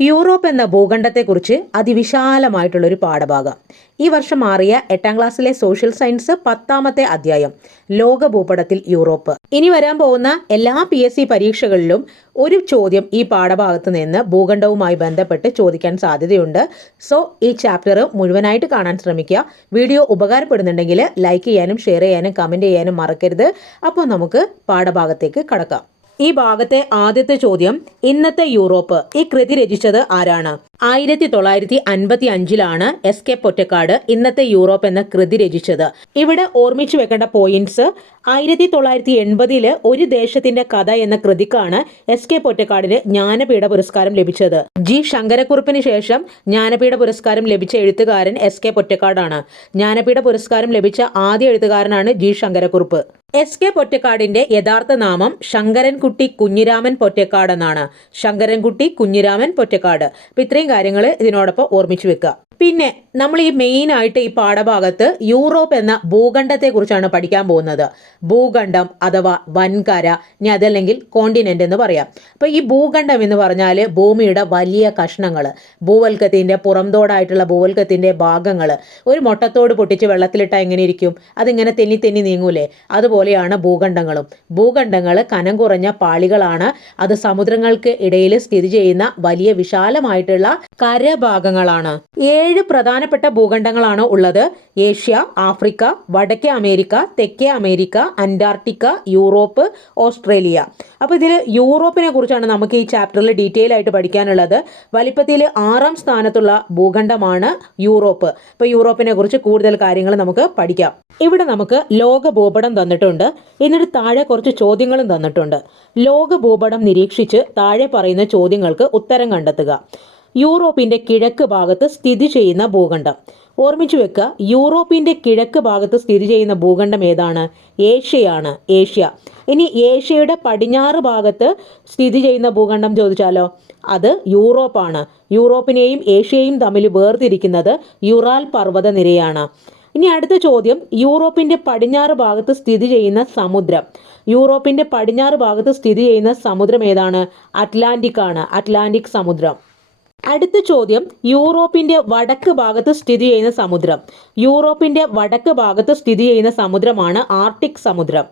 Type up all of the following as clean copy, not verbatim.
Europe എന്ന ഭൂഖണ്ഡത്തെക്കുറിച്ച് അതിവിശാലമായിട്ടുള്ളൊരു പാഠഭാഗം. ഈ വർഷം മാറിയ 8ാം ക്ലാസ്സിലെ സോഷ്യൽ സയൻസ് 10ാമത്തെ അധ്യായം, ലോക ഭൂപടത്തിൽ യൂറോപ്പ്. ഇനി വരാൻ പോകുന്ന എല്ലാ PSC പരീക്ഷകളിലും ഒരു ചോദ്യം ഈ പാഠഭാഗത്ത് നിന്ന് ഭൂഖണ്ഡവുമായി ബന്ധപ്പെട്ട് ചോദിക്കാൻ സാധ്യതയുണ്ട്. സോ ഈ ചാപ്റ്റർ മുഴുവനായിട്ട് കാണാൻ ശ്രമിക്കുക. വീഡിയോ ഉപകാരപ്പെടുന്നുണ്ടെങ്കിൽ ലൈക്ക് ചെയ്യാനും ഷെയർ ചെയ്യാനും കമൻറ്റ് ചെയ്യാനും മറക്കരുത്. അപ്പോൾ നമുക്ക് പാഠഭാഗത്തേക്ക് കടക്കാം. ഈ ഭാഗത്തെ ആദ്യത്തെ ചോദ്യം, ഇന്നത്തെ യൂറോപ്പ്. ഈ കൃതി രചിച്ചത് ആരാണ്? 1955 SK പൊറ്റക്കാട് ഇന്നത്തെ യൂറോപ്പ് എന്ന കൃതി രചിച്ചത്. ഇവിടെ ഓർമ്മിച്ചു വെക്കേണ്ട പോയിന്റ്സ്, 1980 ഒരു ദേശത്തിന്റെ കഥ എന്ന കൃതിക്കാണ് SK പൊറ്റക്കാടിന് ജ്ഞാനപീഠ പുരസ്കാരം ലഭിച്ചത്. G ശങ്കരക്കുറുപ്പിന് ശേഷം ജ്ഞാനപീഠ പുരസ്കാരം ലഭിച്ച എഴുത്തുകാരൻ SK പൊറ്റക്കാടാണ്. ജ്ഞാനപീഠ പുരസ്കാരം ലഭിച്ച ആദ്യ എഴുത്തുകാരനാണ് G ശങ്കരക്കുറുപ്പ്. SK പൊറ്റക്കാടിന്റെ യഥാർത്ഥ നാമം ശങ്കരൻകുട്ടി കുഞ്ഞിരാമൻ പൊറ്റക്കാട് എന്നാണ്. ശങ്കരൻകുട്ടി കുഞ്ഞിരാമൻ പൊറ്റക്കാട്. അപ്പൊ ഇത്രയും കാര്യങ്ങൾ ഇതിനോടൊപ്പം ഓർമ്മിച്ചു വെക്കുക. പിന്നെ നമ്മൾ ഈ മെയിൻ ആയിട്ട് ഈ പാഠഭാഗത്ത് യൂറോപ്പ് എന്ന ഭൂഖണ്ഡത്തെ കുറിച്ചാണ് പഠിക്കാൻ പോകുന്നത്. ഭൂഖണ്ഡം അഥവാ വൻകര, ഇനി അതല്ലെങ്കിൽ കോണ്ടിനെന്റ് എന്ന് പറയാം. അപ്പൊ ഈ ഭൂഖണ്ഡം എന്ന് പറഞ്ഞാൽ ഭൂമിയുടെ വലിയ കഷ്ണങ്ങൾ, ഭൂവൽക്കത്തിന്റെ പുറംതോടായിട്ടുള്ള ഭൂവൽക്കത്തിന്റെ ഭാഗങ്ങൾ. ഒരു മുട്ടത്തോട് പൊട്ടിച്ച് വെള്ളത്തിലിട്ടാൽ എങ്ങനെ ഇരിക്കും? അതിങ്ങനെ തെന്നി തെന്നി നീങ്ങൂലേ? അതുപോലെയാണ് ഭൂഖണ്ഡങ്ങളും. ഭൂഖണ്ഡങ്ങൾ കനം കുറഞ്ഞ പാളികളാണ്. അത് സമുദ്രങ്ങൾക്ക് ഇടയിൽ സ്ഥിതി ചെയ്യുന്ന വലിയ വിശാലമായിട്ടുള്ള കരഭാഗങ്ങളാണ്. 7 പ്രധാനപ്പെട്ട ഭൂഖണ്ഡങ്ങളാണ് ഉള്ളത്. ഏഷ്യ, ആഫ്രിക്ക, വടക്കേ അമേരിക്ക, തെക്കേ അമേരിക്ക, അന്റാർട്ടിക്ക, യൂറോപ്പ്, ഓസ്ട്രേലിയ. അപ്പോൾ ഇതിൽ യൂറോപ്പിനെ കുറിച്ചാണ് നമുക്ക് ഈ ചാപ്റ്ററിൽ ഡീറ്റെയിൽ ആയിട്ട് പഠിക്കാനുള്ളത്. വലിപ്പത്തിൽ 6ാം സ്ഥാനത്തുള്ള ഭൂഖണ്ഡമാണ് യൂറോപ്പ്. അപ്പോൾ യൂറോപ്പിനെ കുറിച്ച് കൂടുതൽ കാര്യങ്ങൾ നമുക്ക് പഠിക്കാം. ഇവിടെ നമുക്ക് ലോക ഭൂപടം തന്നിട്ടുണ്ട്. എന്നിട്ട് താഴെ കുറച്ച് ചോദ്യങ്ങളും തന്നിട്ടുണ്ട്. ലോക ഭൂപടം നിരീക്ഷിച്ച് താഴെ പറയുന്ന ചോദ്യങ്ങൾക്ക് ഉത്തരം കണ്ടെത്തുക. യൂറോപ്പിന്റെ കിഴക്ക് ഭാഗത്ത് സ്ഥിതി ചെയ്യുന്ന ഭൂഖണ്ഡം. ഓർമ്മിച്ചു വെക്കുക, യൂറോപ്പിന്റെ കിഴക്ക് ഭാഗത്ത് സ്ഥിതി ചെയ്യുന്ന ഭൂഖണ്ഡം ഏതാണ്? ഏഷ്യയാണ്. ഏഷ്യ. ഇനി ഏഷ്യയുടെ പടിഞ്ഞാറ് ഭാഗത്ത് സ്ഥിതി ചെയ്യുന്ന ഭൂഖണ്ഡം ചോദിച്ചാലോ? അത് യൂറോപ്പാണ്. യൂറോപ്പിനെയും ഏഷ്യയെയും തമ്മിൽ വേർതിരിക്കുന്നത് യുറാൽ പർവ്വത നിരയാണ്. ഇനി അടുത്ത ചോദ്യം, യൂറോപ്പിന്റെ പടിഞ്ഞാറ് ഭാഗത്ത് സ്ഥിതി ചെയ്യുന്ന സമുദ്രം. യൂറോപ്പിന്റെ പടിഞ്ഞാറ് ഭാഗത്ത് സ്ഥിതി ചെയ്യുന്ന സമുദ്രം ഏതാണ്? അറ്റ്ലാന്റിക് ആണ്. അറ്റ്ലാന്റിക് സമുദ്രം. അടുത്ത ചോദ്യം, യൂറോപ്പിന്റെ വടക്ക് ഭാഗത്ത് സ്ഥിതി ചെയ്യുന്ന സമുദ്രം. യൂറോപ്പിന്റെ വടക്ക് ഭാഗത്ത് സ്ഥിതി ചെയ്യുന്ന സമുദ്രമാണ് ആർട്ടിക് സമുദ്രം.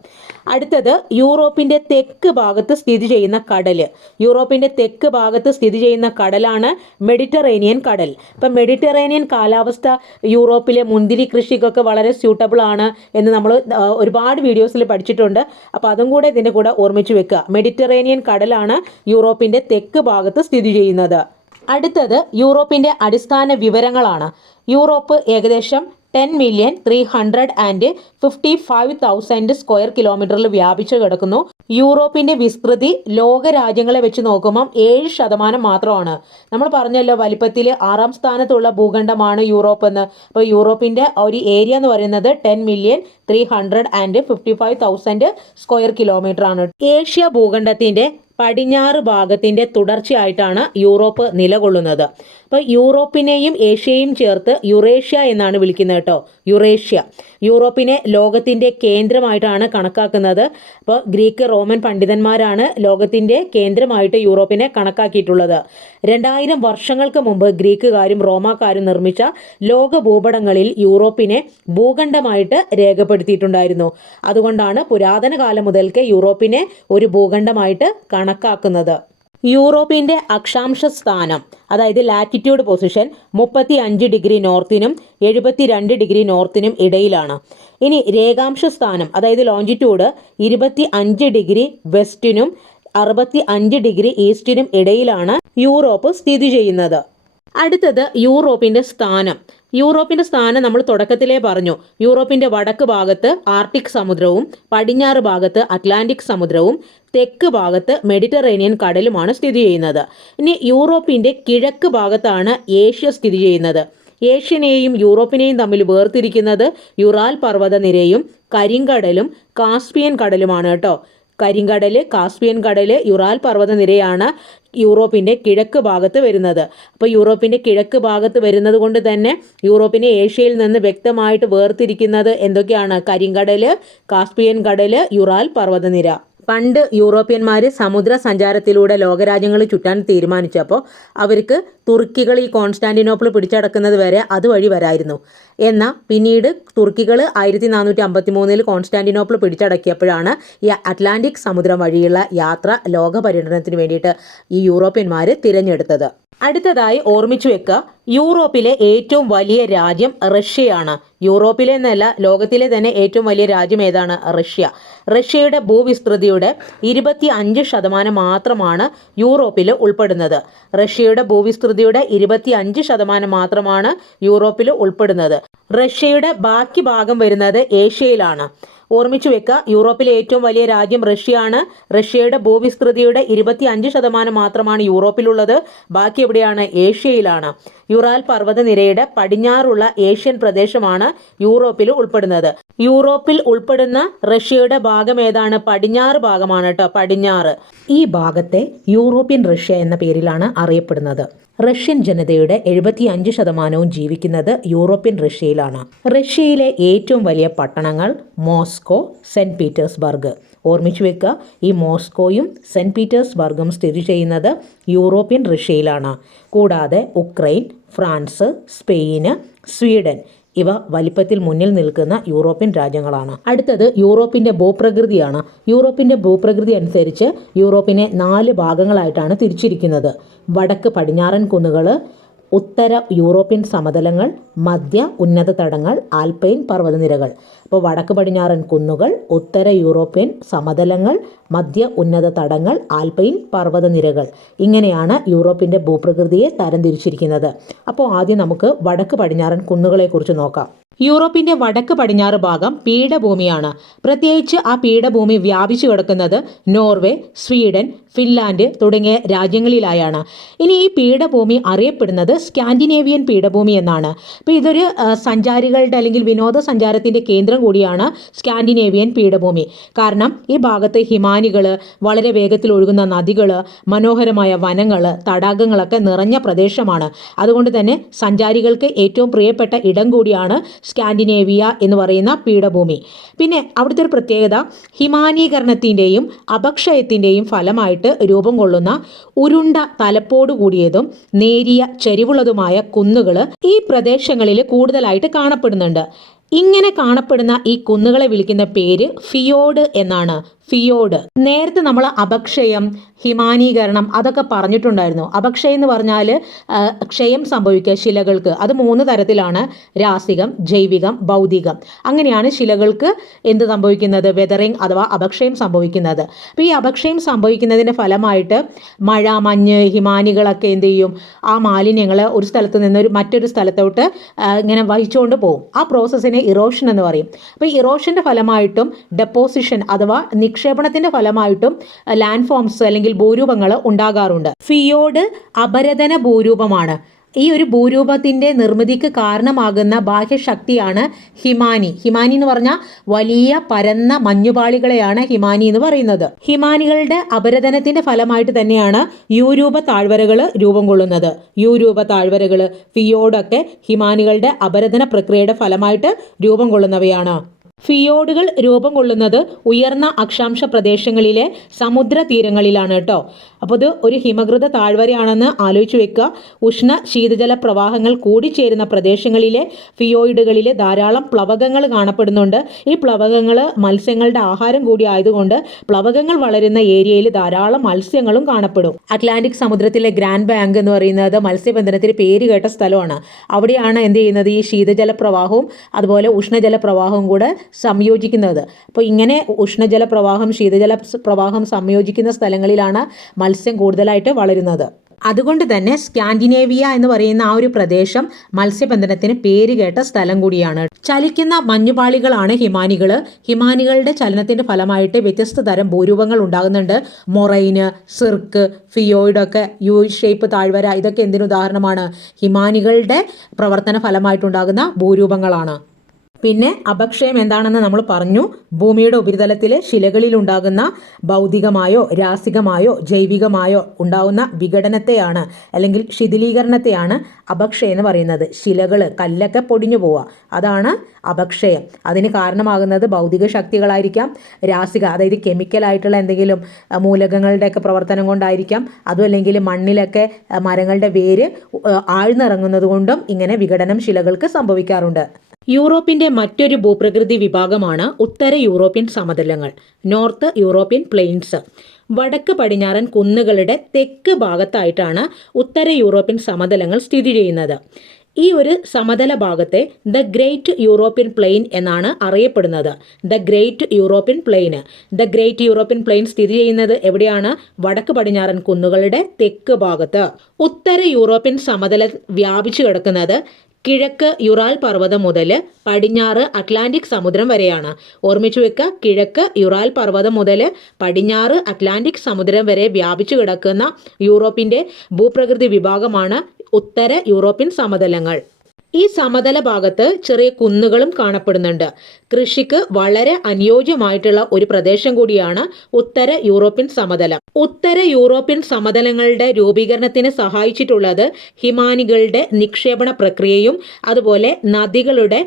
അടുത്തത്, യൂറോപ്പിന്റെ തെക്ക് ഭാഗത്ത് സ്ഥിതി ചെയ്യുന്ന കടല്. യൂറോപ്പിന്റെ തെക്ക് ഭാഗത്ത് സ്ഥിതി ചെയ്യുന്ന കടലാണ് മെഡിറ്ററേനിയൻ കടൽ. അപ്പം മെഡിറ്ററേനിയൻ കാലാവസ്ഥ യൂറോപ്പിലെ മുന്തിരി കൃഷിക്കൊക്കെ വളരെ സ്യൂട്ടബിൾ ആണ് എന്ന് നമ്മൾ ഒരുപാട് വീഡിയോസിൽ പഠിച്ചിട്ടുണ്ട്. അപ്പോൾ അതും കൂടെ ഇതിൻ്റെ കൂടെ ഓർമ്മിച്ച് വെക്കുക. മെഡിറ്ററേനിയൻ കടലാണ് യൂറോപ്പിന്റെ തെക്ക് ഭാഗത്ത് സ്ഥിതി ചെയ്യുന്നത്. അടുത്തത് യൂറോപ്പിന്റെ അടിസ്ഥാന വിവരങ്ങളാണ്. യൂറോപ്പ് ഏകദേശം 10,355,000 സ്ക്വയർ കിലോമീറ്ററിൽ വ്യാപിച്ചു കിടക്കുന്നു. യൂറോപ്പിന്റെ വിസ്തൃതി ലോകരാജ്യങ്ങളെ വെച്ച് നോക്കുമ്പോൾ 7% മാത്രമാണ്. നമ്മൾ പറഞ്ഞല്ലോ വലിപ്പത്തിൽ 6ാം സ്ഥാനത്തുള്ള ഭൂഖണ്ഡമാണ് യൂറോപ്പ് എന്ന്. അപ്പോൾ യൂറോപ്പിന്റെ ഒരു ഏരിയ എന്ന് പറയുന്നത് 10,355,000 സ്ക്വയർ കിലോമീറ്റർ ആണ്. ഏഷ്യ ഭൂഖണ്ഡത്തിന്റെ പടിഞ്ഞാറ് ഭാഗത്തിന്റെ തുടർച്ചയായിട്ടാണ് യൂറോപ്പ് നിലകൊള്ളുന്നത്. അപ്പോൾ യൂറോപ്പിനെയും ഏഷ്യയെയും ചേർത്ത് യുറേഷ്യ എന്നാണ് വിളിക്കുന്നത് കേട്ടോ. യുറേഷ്യ. യൂറോപ്പിനെ ലോകത്തിന്റെ കേന്ദ്രമായിട്ടാണ് കണക്കാക്കുന്നത്. അപ്പോൾ ഗ്രീക്ക് റോമൻ പണ്ഡിതന്മാരാണ് ലോകത്തിന്റെ കേന്ദ്രമായിട്ട് യൂറോപ്പിനെ കണക്കാക്കിയിട്ടുള്ളത്. 2000 വർഷങ്ങൾക്ക് മുമ്പ് ഗ്രീക്കുകാരും റോമാക്കാരും നിർമ്മിച്ച ലോക ഭൂപടങ്ങളിൽ യൂറോപ്പിനെ ഭൂഖണ്ഡമായിട്ട് രേഖപ്പെടുത്തിയിട്ടുണ്ടായിരുന്നു. അതുകൊണ്ടാണ് പുരാതന കാലം മുതൽക്ക് യൂറോപ്പിനെ ഒരു ഭൂഖണ്ഡമായിട്ട് കണക്കാക്കുന്നത്. യൂറോപ്പിന്റെ അക്ഷാംശ സ്ഥാനം, അതായത് ലാറ്റിറ്റ്യൂഡ് പൊസിഷൻ 35 ഡിഗ്രി നോർത്തിനും 72 ഡിഗ്രി നോർത്തിനും ഇടയിലാണ്. ഇനി രേഖാംശ സ്ഥാനം, അതായത് ലോഞ്ചിറ്റ്യൂഡ് 25 ഡിഗ്രി വെസ്റ്റിനും 65 ഡിഗ്രി ഈസ്റ്റിനും ഇടയിലാണ് യൂറോപ്പ് സ്ഥിതി ചെയ്യുന്നത്. അടുത്തത് യൂറോപ്പിന്റെ സ്ഥാനം. യൂറോപ്പിന്റെ സ്ഥാനം നമ്മൾ തുടക്കത്തിലേ പറഞ്ഞു. യൂറോപ്പിന്റെ വടക്ക് ഭാഗത്ത് ആർട്ടിക് സമുദ്രവും പടിഞ്ഞാറ് ഭാഗത്ത് അറ്റ്ലാന്റിക് സമുദ്രവും തെക്ക് ഭാഗത്ത് മെഡിറ്ററേനിയൻ കടലുമാണ് സ്ഥിതി ചെയ്യുന്നത്. ഇനി യൂറോപ്പിന്റെ കിഴക്ക് ഭാഗത്താണ് ഏഷ്യ സ്ഥിതി ചെയ്യുന്നത്. ഏഷ്യനെയും യൂറോപ്പിനെയും തമ്മിൽ വേർതിരിക്കുന്നത് യുറാൽ പർവ്വത നിരയും കരിങ്കടലും കാസ്പിയൻ കടലുമാണ് കേട്ടോ. കരിങ്കടല്, കാസ്പിയൻ കടല്, യുറാൽ പർവ്വത നിരയാണ് യൂറോപ്പിന്റെ കിഴക്ക് ഭാഗത്ത് വരുന്നത്. അപ്പോൾ യൂറോപ്പിന്റെ കിഴക്ക് ഭാഗത്ത് വരുന്നത് കൊണ്ട് തന്നെ യൂറോപ്പിനെ ഏഷ്യയിൽ നിന്ന് വ്യക്തമായിട്ട് വേർതിരിക്കുന്നത് എന്തൊക്കെയാണ്? കരിങ്കടല്, കാസ്പിയൻ കടല്, യുറാൽ പർവ്വത നിര. പണ്ട് യൂറോപ്യന്മാർ സമുദ്ര സഞ്ചാരത്തിലൂടെ ലോകരാജ്യങ്ങൾ ചുറ്റാൻ തീരുമാനിച്ചപ്പോൾ അവർക്ക് തുർക്കികൾ ഈ കോൺസ്റ്റാന്റിനോപ്പിൾ പിടിച്ചടക്കുന്നത് വരെ അതുവഴി വരായിരുന്നു. എന്നാൽ പിന്നീട് തുർക്കികൾ 1453 കോൺസ്റ്റാന്റിനോപ്പിൾ പിടിച്ചടക്കിയപ്പോഴാണ് ഈ അറ്റ്ലാന്റിക് സമുദ്രം വഴിയുള്ള യാത്ര ലോക പര്യടനത്തിന് വേണ്ടിയിട്ട് ഈ യൂറോപ്യന്മാർ തിരഞ്ഞെടുത്തത്. അടുത്തതായി ഓർമ്മിച്ചു വെക്കുക, യൂറോപ്പിലെ ഏറ്റവും വലിയ രാജ്യം റഷ്യയാണ്. യൂറോപ്പിലെ എന്നല്ല, ലോകത്തിലെ തന്നെ ഏറ്റവും വലിയ രാജ്യം ഏതാണ്? റഷ്യ. റഷ്യയുടെ ഭൂവിസ്തൃതിയുടെ 25% മാത്രമാണ് യൂറോപ്പിൽ ഉൾപ്പെടുന്നത്. റഷ്യയുടെ ഭൂവിസ്തൃതിയുടെ 25% മാത്രമാണ് യൂറോപ്പിൽ ഉൾപ്പെടുന്നത്. റഷ്യയുടെ ബാക്കി ഭാഗം വരുന്നത് ഏഷ്യയിലാണ്. ഓർമ്മിച്ചു വെക്കുക, യൂറോപ്പിലെ ഏറ്റവും വലിയ രാജ്യം റഷ്യയാണ്. റഷ്യയുടെ ഭൂവിസ്തൃതിയുടെ 25% മാത്രമാണ് യൂറോപ്പിലുള്ളത്. ബാക്കി എവിടെയാണ്? ഏഷ്യയിലാണ്. യുറാൽ പർവ്വതനിരയുടെ പടിഞ്ഞാറുള്ള ഏഷ്യൻ പ്രദേശമാണ് യൂറോപ്പിൽ ഉൾപ്പെടുന്നത്. യൂറോപ്പിൽ ഉൾപ്പെടുന്ന റഷ്യയുടെ ഭാഗം ഏതാണ്? പടിഞ്ഞാറ് ഭാഗമാണ് കേട്ടോ, പടിഞ്ഞാറ്. ഈ ഭാഗത്തെ യൂറോപ്യൻ റഷ്യ എന്ന പേരിലാണ് അറിയപ്പെടുന്നത്. റഷ്യൻ ജനതയുടെ 75% ജീവിക്കുന്നത് യൂറോപ്യൻ റഷ്യയിലാണ്. റഷ്യയിലെ ഏറ്റവും വലിയ പട്ടണങ്ങൾ മോസ്കോ, സെന്റ് പീറ്റേഴ്സ്ബർഗ്. ഓർമ്മിച്ചു വെക്കുക, ഈ മോസ്കോയും സെന്റ് പീറ്റേഴ്സ്ബർഗും സ്ഥിതി ചെയ്യുന്നത് യൂറോപ്യൻ റഷ്യയിലാണ്. കൂടാതെ ഉക്രൈൻ, ഫ്രാൻസ്, സ്പെയിന്, സ്വീഡൻ ഇവ വലിപ്പത്തിൽ മുന്നിൽ നിൽക്കുന്ന യൂറോപ്യൻ രാജ്യങ്ങളാണ്. അടുത്തത് യൂറോപ്പിൻ്റെ ഭൂപ്രകൃതിയാണ്. യൂറോപ്പിൻ്റെ ഭൂപ്രകൃതി അനുസരിച്ച് യൂറോപ്പിനെ 4 ഭാഗങ്ങളായിട്ടാണ് തിരിച്ചിരിക്കുന്നത്. വടക്ക് പടിഞ്ഞാറൻ കുന്നുകൾ, ഉത്തര യൂറോപ്യൻ സമതലങ്ങൾ, മധ്യ ഉന്നത തടങ്ങൾ, ആൽപൈൻ പർവ്വതനിരകൾ. അപ്പോൾ വടക്ക് പടിഞ്ഞാറൻ കുന്നുകൾ, ഉത്തര യൂറോപ്യൻ സമതലങ്ങൾ, മധ്യ ഉന്നത തടങ്ങൾ, ആൽപൈൻ പർവ്വതനിരകൾ. ഇങ്ങനെയാണ് യൂറോപ്പിൻ്റെ ഭൂപ്രകൃതിയെ തരംതിരിച്ചിരിക്കുന്നത്. അപ്പോൾ ആദ്യം നമുക്ക് വടക്ക് പടിഞ്ഞാറൻ കുന്നുകളെക്കുറിച്ച് നോക്കാം. യൂറോപ്പിൻ്റെ വടക്ക് പടിഞ്ഞാറ് ഭാഗം പീഠഭൂമിയാണ്. പ്രത്യേകിച്ച് ആ പീഠഭൂമി വ്യാപിച്ചു കിടക്കുന്നത് നോർവേ, സ്വീഡൻ, ഫിൻലാൻഡ് തുടങ്ങിയ രാജ്യങ്ങളിലായാണ്. ഇനി ഈ പീഠഭൂമി അറിയപ്പെടുന്നത് സ്കാൻഡിനേവിയൻ പീഠഭൂമി എന്നാണ്. അപ്പോൾ ഇതൊരു സഞ്ചാരികളുടെ അല്ലെങ്കിൽ വിനോദസഞ്ചാരത്തിൻ്റെ കേന്ദ്രം കൂടിയാണ് സ്കാൻഡിനേവിയൻ പീഠഭൂമി. കാരണം ഈ ഭാഗത്ത് ഹിമാനികൾ, വളരെ വേഗത്തിൽ ഒഴുകുന്ന നദികൾ, മനോഹരമായ വനങ്ങൾ, തടാകങ്ങളൊക്കെ നിറഞ്ഞ പ്രദേശമാണ്. അതുകൊണ്ട് തന്നെ സഞ്ചാരികൾക്ക് ഏറ്റവും പ്രിയപ്പെട്ട ഇടം കൂടിയാണ് സ്കാൻഡിനേവിയ എന്ന് പറയുന്ന പീഠഭൂമി. പിന്നെ അവിടുത്തെ ഒരു പ്രത്യേകത, ഹിമാനീകരണത്തിൻ്റെയും അപക്ഷയത്തിൻ്റെയും ഫലമായിട്ട് രൂപം കൊള്ളുന്ന ഉരുണ്ട തലപ്പോട് കൂടിയതും നേരിയ ചരിവുള്ളതുമായ കുന്നുകൾ ഈ പ്രദേശങ്ങളിൽ കൂടുതലായിട്ട് കാണപ്പെടുന്നുണ്ട്. ഇങ്ങനെ കാണപ്പെടുന്ന ഈ കുന്നുകളെ വിളിക്കുന്ന പേര് ഫിയോഡ് എന്നാണ്. ഫിയോഡ്. നേരത്തെ നമ്മൾ അപക്ഷയം, ഹിമാനീകരണം അതൊക്കെ പറഞ്ഞിട്ടുണ്ടായിരുന്നു. അപക്ഷയം എന്ന് പറഞ്ഞാൽ ക്ഷയം സംഭവിക്കുക ശിലകൾക്ക്. അത് 3 തരത്തിലാണ്: രാസികം, ജൈവികം, ഭൗതികം. അങ്ങനെയാണ് ശിലകൾക്ക് എന്ത് സംഭവിക്കുന്നത്? വെതറിങ് അഥവാ അപക്ഷയം സംഭവിക്കുന്നത്. അപ്പോൾ ഈ അപക്ഷയം സംഭവിക്കുന്നതിൻ്റെ ഫലമായിട്ട് മഴ, മഞ്ഞ്, ഹിമാനികളൊക്കെ എന്ത് ചെയ്യും? ആ മാലിന്യങ്ങൾ ഒരു സ്ഥലത്ത് നിന്ന് മറ്റൊരു സ്ഥലത്തോട്ട് ഇങ്ങനെ വഹിച്ചുകൊണ്ട് പോകും. ആ പ്രോസസ്സിനെ ഇറോഷൻ എന്ന് പറയും. അപ്പോൾ ഇറോഷൻ്റെ ഫലമായിട്ടും ഡെപ്പോസിഷൻ അഥവാ നിക്ഷേപണത്തിന്റെ ഫലമായിട്ടും ലാൻഡ് ഫോംസ് അല്ലെങ്കിൽ ഭൂരൂപങ്ങൾ ഉണ്ടാകാറുണ്ട്. ഫിയോഡ് അപരദന ഭൂരൂപമാണ്. ഈ ഒരു ഭൂരൂപത്തിൻ്റെ നിർമ്മിതിക്ക് കാരണമാകുന്ന ബാഹ്യശക്തിയാണ് ഹിമാനി. ഹിമാനി എന്ന് പറഞ്ഞാൽ വലിയ പരന്ന മഞ്ഞുപാളികളെയാണ് ഹിമാനി എന്ന് പറയുന്നത്. ഹിമാനികളുടെ അപരദനത്തിന്റെ ഫലമായിട്ട് തന്നെയാണ് യൂരൂപ താഴ്വരകൾ രൂപം കൊള്ളുന്നത്. യൂരൂപ താഴ്വരകൾ, ഫിയോഡൊക്കെ ഹിമാനികളുടെ അപരദന പ്രക്രിയയുടെ ഫലമായിട്ട് രൂപം കൊള്ളുന്നവയാണ്. ഫിയോഡുകൾ രൂപം കൊള്ളുന്നത് ഉയർന്ന അക്ഷാംശ പ്രദേശങ്ങളിലെ സമുദ്ര തീരങ്ങളിലാണ് കേട്ടോ. അപ്പോൾ ഇത് ഒരു ഹിമകൃത താഴ്വരയാണെന്ന് ആലോചിച്ച് വെക്കുക. ഉഷ്ണ ശീതജല പ്രവാഹങ്ങൾ കൂടിച്ചേരുന്ന പ്രദേശങ്ങളിലെ ഫിയോയിഡുകളിൽ ധാരാളം പ്ലവകങ്ങൾ കാണപ്പെടുന്നുണ്ട്. ഈ പ്ലവകങ്ങൾ മത്സ്യങ്ങളുടെ ആഹാരം കൂടി ആയതുകൊണ്ട് പ്ലവകങ്ങൾ വളരുന്ന ഏരിയയിൽ ധാരാളം മത്സ്യങ്ങളും കാണപ്പെടും. അറ്റ്ലാന്റിക് സമുദ്രത്തിലെ ഗ്രാൻഡ് ബാങ്ക് എന്ന് പറയുന്നത് മത്സ്യബന്ധനത്തിന് പേര് കേട്ട സ്ഥലമാണ്. അവിടെയാണ് എന്ത് ചെയ്യുന്നത്? ഈ ശീതജല പ്രവാഹവും അതുപോലെ ഉഷ്ണജല പ്രവാഹവും കൂടെ സംയോജിക്കുന്നത്. അപ്പോൾ ഇങ്ങനെ ഉഷ്ണജല പ്രവാഹം, ശീതജല പ്രവാഹം സംയോജിക്കുന്ന സ്ഥലങ്ങളിലാണ് മത്സ്യം കൂടുതലായിട്ട് വളരുന്നത്. അതുകൊണ്ട് തന്നെ സ്കാൻഡിനേവിയ എന്ന് പറയുന്ന ആ ഒരു പ്രദേശം മത്സ്യബന്ധനത്തിന് പേര് കേട്ട സ്ഥലം കൂടിയാണ്. ചലിക്കുന്ന മഞ്ഞുപാളികളാണ് ഹിമാനികൾ. ഹിമാനികളുടെ ചലനത്തിന്റെ ഫലമായിട്ട് വ്യത്യസ്ത തരം ഭൂരൂപങ്ങൾ ഉണ്ടാകുന്നുണ്ട്. മൊറൈന്, സിർക്ക്, ഫിയോയിഡൊക്കെ, യു ഷേപ്പ് താഴ്വര, ഇതൊക്കെ എന്തിനു ഉദാഹരണമാണ്? ഹിമാനികളുടെ പ്രവർത്തന ഫലമായിട്ടുണ്ടാകുന്ന ഭൂരൂപങ്ങളാണ്. പിന്നെ അപക്ഷയം എന്താണെന്ന് നമ്മൾ പറഞ്ഞു. ഭൂമിയുടെ ഉപരിതലത്തിലെ ശിലകളിൽ ഉണ്ടാകുന്ന ഭൗതികമായോ രാസികമായോ ജൈവികമായോ ഉണ്ടാകുന്ന വിഘടനത്തെയാണ് അല്ലെങ്കിൽ ശിഥിലീകരണത്തെയാണ് അപക്ഷയം എന്ന് പറയുന്നത്. ശിലകൾ, കല്ലൊക്കെ പൊടിഞ്ഞു പോവുക, അതാണ് അപക്ഷയം. അതിന് കാരണമാകുന്നത് ഭൗതിക ശക്തികളായിരിക്കാം, രാസിക അതായത് കെമിക്കലായിട്ടുള്ള എന്തെങ്കിലും മൂലകങ്ങളുടെയൊക്കെ പ്രവർത്തനം കൊണ്ടായിരിക്കാം, അതും അല്ലെങ്കിൽ മണ്ണിലൊക്കെ മരങ്ങളുടെ വേര് ആഴ്ന്നിറങ്ങുന്നത് കൊണ്ടും ഇങ്ങനെ വിഘടനം ശിലകൾക്ക് സംഭവിക്കാറുണ്ട്. യൂറോപ്പിന്റെ മറ്റൊരു ഭൂപ്രകൃതി വിഭാഗമാണ് ഉത്തര യൂറോപ്യൻ സമതലങ്ങൾ, നോർത്ത് യൂറോപ്യൻ പ്ലെയിൻസ്. വടക്ക് പടിഞ്ഞാറൻ കുന്നുകളുടെ തെക്ക് ഭാഗത്തായിട്ടാണ് ഉത്തര യൂറോപ്യൻ സമതലങ്ങൾ സ്ഥിതി ചെയ്യുന്നത്. ഈ ഒരു സമതല ഭാഗത്തെ ദ ഗ്രേറ്റ് യൂറോപ്യൻ പ്ലെയിൻ എന്നാണ് അറിയപ്പെടുന്നത്. The great European plain. The great European plain സ്ഥിതി ചെയ്യുന്നത് എവിടെയാണ്? വടക്ക് പടിഞ്ഞാറൻ കുന്നുകളുടെ തെക്ക് ഭാഗത്ത്. ഉത്തര യൂറോപ്യൻ സമതലം വ്യാപിച്ചു കിടക്കുന്നത് കിഴക്ക് യുറാൽ പർവ്വതം മുതൽ പടിഞ്ഞാറ് അറ്റ്ലാന്റിക് സമുദ്രം വരെയാണ്. ഓർമ്മിച്ചു വെക്കുക, കിഴക്ക് യുറാൽ പർവ്വതം മുതൽ പടിഞ്ഞാറ് അറ്റ്ലാന്റിക് സമുദ്രം വരെ വ്യാപിച്ചു കിടക്കുന്ന യൂറോപ്പിന്റെ ഭൂപ്രകൃതി വിഭാഗമാണ് ഉത്തര യൂറോപ്യൻ സമതലങ്ങൾ. ഈ സമതല ഭാഗത്ത് ചെറിയ കുന്നുകളും കാണപ്പെടുന്നുണ്ട്. കൃഷിക്ക് വളരെ അനുയോജ്യമായിട്ടുള്ള ഒരു പ്രദേശം കൂടിയാണ് ഉത്തര യൂറോപ്യൻ സമതലം. ഉത്തര യൂറോപ്യൻ സമതലങ്ങളുടെ രൂപീകരണത്തിന് സഹായിച്ചിട്ടുള്ളത് ഹിമാനികളുടെ നിക്ഷേപണ പ്രക്രിയയും അതുപോലെ നദികളുടെ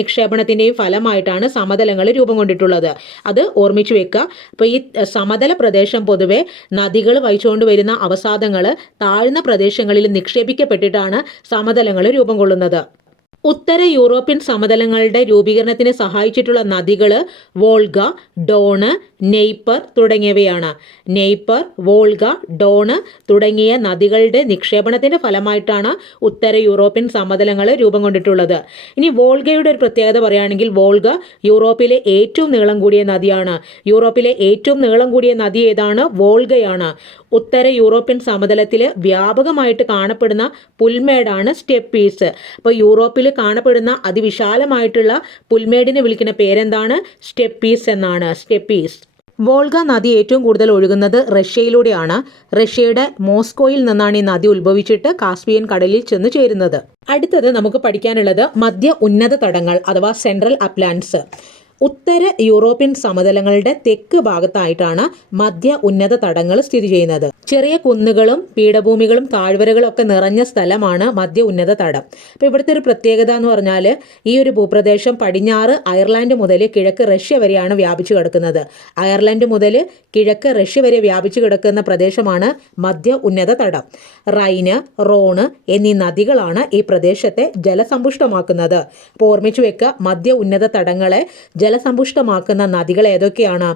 നിക്ഷേപണത്തിൻ്റെയും ഫലമായിട്ടാണ് സമതലങ്ങൾ രൂപം കൊണ്ടിട്ടുള്ളത്. അത് ഓർമ്മിച്ചു വെക്കുക. അപ്പോൾ ഈ സമതല പ്രദേശം പൊതുവെ നദികൾ വഹിച്ചുകൊണ്ട് വരുന്ന അവസാദങ്ങൾ താഴ്ന്ന പ്രദേശങ്ങളിൽ നിക്ഷേപിക്കപ്പെട്ടിട്ടാണ് സമതലങ്ങൾ രൂപം കൊള്ളുന്നത്. ഉത്തര യൂറോപ്യൻ സമതലങ്ങളുടെ രൂപീകരണത്തിന് സഹായിച്ചിട്ടുള്ള നദികൾ വോൾഗ, ഡോണ്, നെയ്പ്പർ തുടങ്ങിയവയാണ്. നെയ്പ്പർ, വോൾഗ, ഡോണ് തുടങ്ങിയ നദികളുടെ നിക്ഷേപണത്തിന്റെ ഫലമായിട്ടാണ് ഉത്തര യൂറോപ്യൻ സമതലങ്ങൾ രൂപം കൊണ്ടിട്ടുള്ളത്. ഇനി വോൾഗയുടെ ഒരു പ്രത്യേകത പറയുകയാണെങ്കിൽ വോൾഗ യൂറോപ്പിലെ ഏറ്റവും നീളം കൂടിയ നദിയാണ്. യൂറോപ്പിലെ ഏറ്റവും നീളം കൂടിയ നദി ഏതാണ്? വോൾഗയാണ്. ഉത്തര യൂറോപ്യൻ സമതലത്തിൽ വ്യാപകമായിട്ട് കാണപ്പെടുന്ന പുൽമേടാണ് സ്റ്റെപ്പീസ്. അപ്പോൾ യൂറോപ്പിൽ കാണപ്പെടുന്ന അതിവിശാലമായിട്ടുള്ള പുൽമേടിനെ വിളിക്കുന്ന പേരെന്താണ്? സ്റ്റെപ്പീസ് എന്നാണ്. സ്റ്റെപ്പീസ്. വോൾഗ നദി ഏറ്റവും കൂടുതൽ ഒഴുകുന്നത് റഷ്യയിലൂടെയാണ്. റഷ്യയുടെ മോസ്കോയിൽ നിന്നാണ് ഈ നദി ഉത്ഭവിച്ചിട്ട് കാസ്പിയൻ കടലിൽ ചെന്ന് ചേരുന്നത്. അടുത്തത് നമുക്ക് പഠിക്കാനുള്ളത് മധ്യ ഉന്നത തടങ്ങൾ അഥവാ സെൻട്രൽ അപ്ലാൻഡ്സ്. ഉത്തര യൂറോപ്യൻ സമതലങ്ങളുടെ തെക്ക് ഭാഗത്തായിട്ടാണ് മധ്യ ഉന്നത തടങ്ങൾ സ്ഥിതി ചെയ്യുന്നത്. ചെറിയ കുന്നുകളും പീഠഭൂമികളും താഴ്വരകളും ഒക്കെ നിറഞ്ഞ സ്ഥലമാണ് മധ്യ ഉന്നത തടം. അപ്പോൾ ഇവിടുത്തെ ഒരു പ്രത്യേകത എന്ന് പറഞ്ഞാൽ ഈ ഒരു ഭൂപ്രദേശം പടിഞ്ഞാറ് അയർലാൻഡ് മുതൽ കിഴക്ക് റഷ്യ വരെയാണ് വ്യാപിച്ചു കിടക്കുന്നത്. അയർലൻഡ് മുതൽ കിഴക്ക് റഷ്യ വരെ വ്യാപിച്ചു കിടക്കുന്ന പ്രദേശമാണ് മധ്യ ഉന്നത തടം. റൈന്, റോണ് എന്നീ നദികളാണ് ഈ പ്രദേശത്തെ ജലസമ്പുഷ്ടമാക്കുന്നത്. അപ്പോൾ ഓർമ്മിച്ചു വെക്കുക, മധ്യ ഉന്നത തടങ്ങളെ ജലസമ്പുഷ്ടമാക്കുന്ന നദികൾ ഏതൊക്കെയാണ്?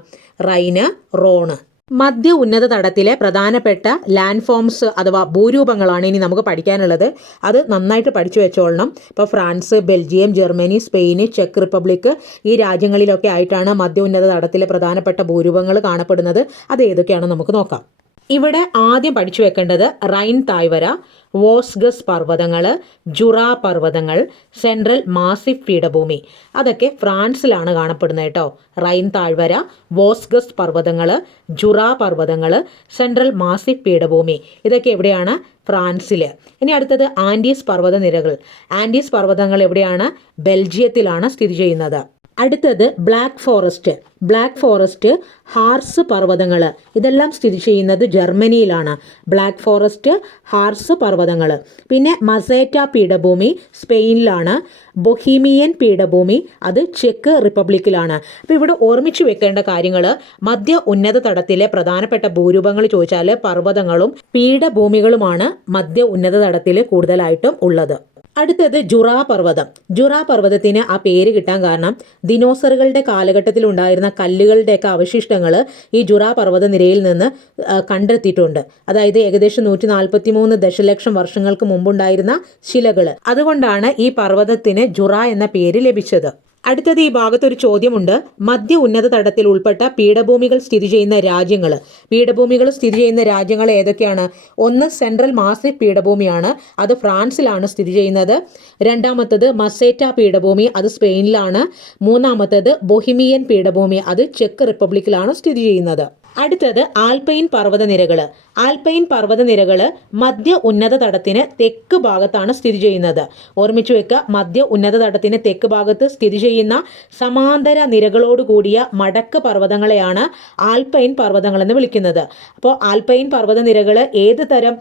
റൈന്, റോണ്. മധ്യ ഉന്നത തടത്തിലെ പ്രധാനപ്പെട്ട ലാൻഡ് ഫോംസ് അഥവാ ഭൂരൂപങ്ങളാണ് ഇനി നമുക്ക് പഠിക്കാനുള്ളത്. അത് നന്നായിട്ട് പഠിച്ചു വെച്ചോളണം. ഇപ്പോൾ France, Belgium, Germany, Spain, check republic ഈ രാജ്യങ്ങളിലൊക്കെ ആയിട്ടാണ് മധ്യ ഉന്നത തടത്തിലെ പ്രധാനപ്പെട്ട ഭൂരൂപങ്ങൾ കാണപ്പെടുന്നത്. അത് ഏതൊക്കെയാണെന്ന് നമുക്ക് നോക്കാം. ഇവിടെ ആദ്യം പഠിച്ചു വെക്കേണ്ടത് റൈൻ താഴ്വര, വോസ്ഗസ് പർവ്വതങ്ങൾ, ജുറാ പർവ്വതങ്ങൾ, സെൻട്രൽ മാസിഫ് പീഠഭൂമി. അതൊക്കെ ഫ്രാൻസിലാണ് കാണപ്പെടുന്നത് കേട്ടോ. റൈൻ താഴ്വര, വോസ്ഗസ് പർവ്വതങ്ങൾ, ജുറാ പർവ്വതങ്ങൾ, സെൻട്രൽ മാസിഫ് പീഠഭൂമി. ഇതൊക്കെ എവിടെയാണ്? ഫ്രാൻസിൽ. ഇനി അടുത്തത് ആൻഡീസ് പർവ്വതനിരകൾ. ആൻഡീസ് പർവ്വതങ്ങൾ എവിടെയാണ്? ബെൽജിയത്തിലാണ് സ്ഥിതി ചെയ്യുന്നത്. അടുത്തത് black forest. Black forest, hours പർവ്വതങ്ങൾ ഇതെല്ലാം സ്ഥിതി ചെയ്യുന്നത് ജർമ്മനിയിലാണ്. ബ്ലാക്ക് ഫോറസ്റ്റ്, ഹാർസ് പർവ്വതങ്ങൾ. പിന്നെ മസേറ്റ പീഠഭൂമി സ്പെയിനിലാണ്. ബൊഹീമിയൻ പീഠഭൂമി അത് ചെക്ക് റിപ്പബ്ലിക്കിലാണ്. അപ്പോൾ ഇവിടെ ഓർമ്മിച്ചു വെക്കേണ്ട കാര്യങ്ങൾ, മധ്യ ഉന്നത തടത്തിലെ പ്രധാനപ്പെട്ട ഭൂരൂപങ്ങൾ ചോദിച്ചാൽ പർവ്വതങ്ങളും പീഠഭൂമികളുമാണ് മധ്യ ഉന്നത തടത്തിൽ കൂടുതലായിട്ടും ഉള്ളത്. അടുത്തത് ജുറാ പർവ്വതം. ജുറാ പർവ്വതത്തിന് ആ പേര് കിട്ടാൻ കാരണം ദിനോസറുകളുടെ കാലഘട്ടത്തിൽ ഉണ്ടായിരുന്ന കല്ലുകളുടെയൊക്കെ അവശിഷ്ടങ്ങൾ ഈ ജുറാ പർവ്വത നിരയിൽ നിന്ന് കണ്ടെത്തിയിട്ടുണ്ട്. അതായത് ഏകദേശം 143 ദശലക്ഷം വർഷങ്ങൾക്ക് മുമ്പുണ്ടായിരുന്ന ശിലകൾ. അതുകൊണ്ടാണ് ഈ പർവ്വതത്തിന് ജുറാ എന്ന പേര് ലഭിച്ചത്. അടുത്തത് ഈ ഭാഗത്തൊരു ചോദ്യമുണ്ട്. മധ്യ ഉന്നത തടത്തിൽ ഉൾപ്പെട്ട പീഠഭൂമികൾ സ്ഥിതി ചെയ്യുന്ന രാജ്യങ്ങൾ. പീഠഭൂമികൾ സ്ഥിതി ചെയ്യുന്ന രാജ്യങ്ങൾ ഏതൊക്കെയാണ്? ഒന്ന് സെൻട്രൽ മാസിഫ് പീഠഭൂമിയാണ്, അത് ഫ്രാൻസിലാണ് സ്ഥിതി ചെയ്യുന്നത്. രണ്ടാമത്തത് മസേറ്റ പീഠഭൂമി, അത് സ്പെയിനിലാണ്. മൂന്നാമത്തത് ബൊഹിമിയൻ പീഠഭൂമി, അത് ചെക്ക് റിപ്പബ്ലിക്കിലാണ് സ്ഥിതി ചെയ്യുന്നത്. അടുത്തത് ആൽപൈൻ പർവ്വതനിരകൾ. ആൽപൈൻ പർവ്വതനിരകൾ മധ്യ ഉന്നത തടത്തിന് തെക്ക് ഭാഗത്താണ് സ്ഥിതി ചെയ്യുന്നത്. ഓർമ്മിച്ചു വെക്കുക, മധ്യ ഉന്നത തടത്തിന് തെക്ക് ഭാഗത്ത് സ്ഥിതി ചെയ്യുന്ന സമാന്തര നിരകളോട് കൂടിയ മടക്ക് പർവ്വതങ്ങളെയാണ് ആൽപൈൻ പർവ്വതങ്ങൾ എന്ന് വിളിക്കുന്നത്. അപ്പോൾ ആൽപൈൻ പർവ്വതനിരകൾ ഏത് തരം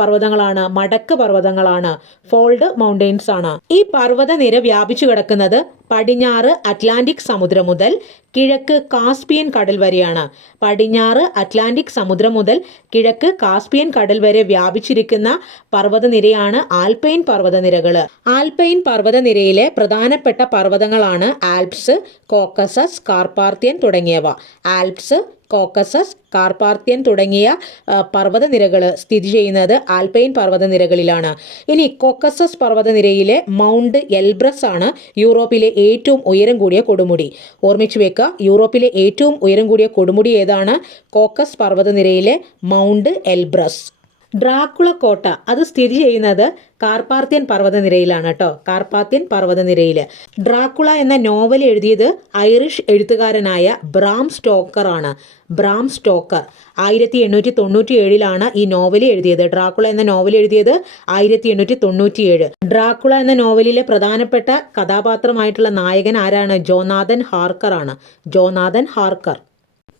പർവ്വതങ്ങളാണ്? മടക്ക് പർവ്വതങ്ങളാണ്, ഫോൾഡ് മൗണ്ടെയ്ൻസ് ആണ്. ഈ പർവ്വതനിര വ്യാപിച്ചു കിടക്കുന്നത് പടിഞ്ഞാറ് അറ്റ്ലാന്റിക് സമുദ്രം മുതൽ കിഴക്ക് കാസ്പിയൻ കടൽ വരെയാണ്. പടിഞ്ഞാറ് അറ്റ്ലാന്റിക് സമുദ്രം മുതൽ കിഴക്ക് കാസ്പിയൻ കടൽ വരെ വ്യാപിച്ചിരിക്കുന്ന പർവ്വതനിരയാണ് ആൽപൈൻ പർവ്വതനിരകൾ. ആൽപൈൻ പർവ്വതനിരയിലെ പ്രധാനപ്പെട്ട പർവ്വതങ്ങളാണ് ആൽപ്സ്, കോക്കസസ്, കാർപാർത്യൻ തുടങ്ങിയവ. ആൽപ്സ്, കോക്കസസ്, കാർപാർത്യൻ തുടങ്ങിയ പർവ്വതനിരകൾ സ്ഥിതി ചെയ്യുന്നത് ആൽപൈൻ പർവ്വതനിരകളിലാണ്. ഇനി കോക്കസസ് പർവ്വതനിരയിലെ മൗണ്ട് എൽബ്രസ് ആണ് യൂറോപ്പിലെ ഏറ്റവും ഉയരം കൂടിയ കൊടുമുടി. ഓർമ്മിച്ചു വെക്കുക, യൂറോപ്പിലെ ഏറ്റവും ഉയരം കൂടിയ കൊടുമുടി ഏതാണ്? കോക്കസ് പർവ്വതനിരയിലെ മൗണ്ട് എൽബ്രസ്. ഡ്രാക്കുള കോട്ട അത് സ്ഥിതി ചെയ്യുന്നത് കാർപാർത്യൻ പർവ്വതനിരയിലാണ് കേട്ടോ. കാർപാർത്യൻ പർവ്വതനിരയിൽ. ഡ്രാക്കുള എന്ന നോവൽ എഴുതിയത് ഐറിഷ് എഴുത്തുകാരനായ ബ്രാം സ്റ്റോക്കർ ആണ്. ബ്രാം സ്റ്റോക്കർ 1897 ഈ നോവൽ എഴുതിയത്. ഡ്രാക്കുള എന്ന നോവൽ എഴുതിയത് 1897. ഡ്രാക്കുള എന്ന നോവലിലെ പ്രധാനപ്പെട്ട കഥാപാത്രമായിട്ടുള്ള നായകൻ ആരാണ്? ജോനാഥൻ ഹാർക്കർ ആണ്. Jonathan Harker.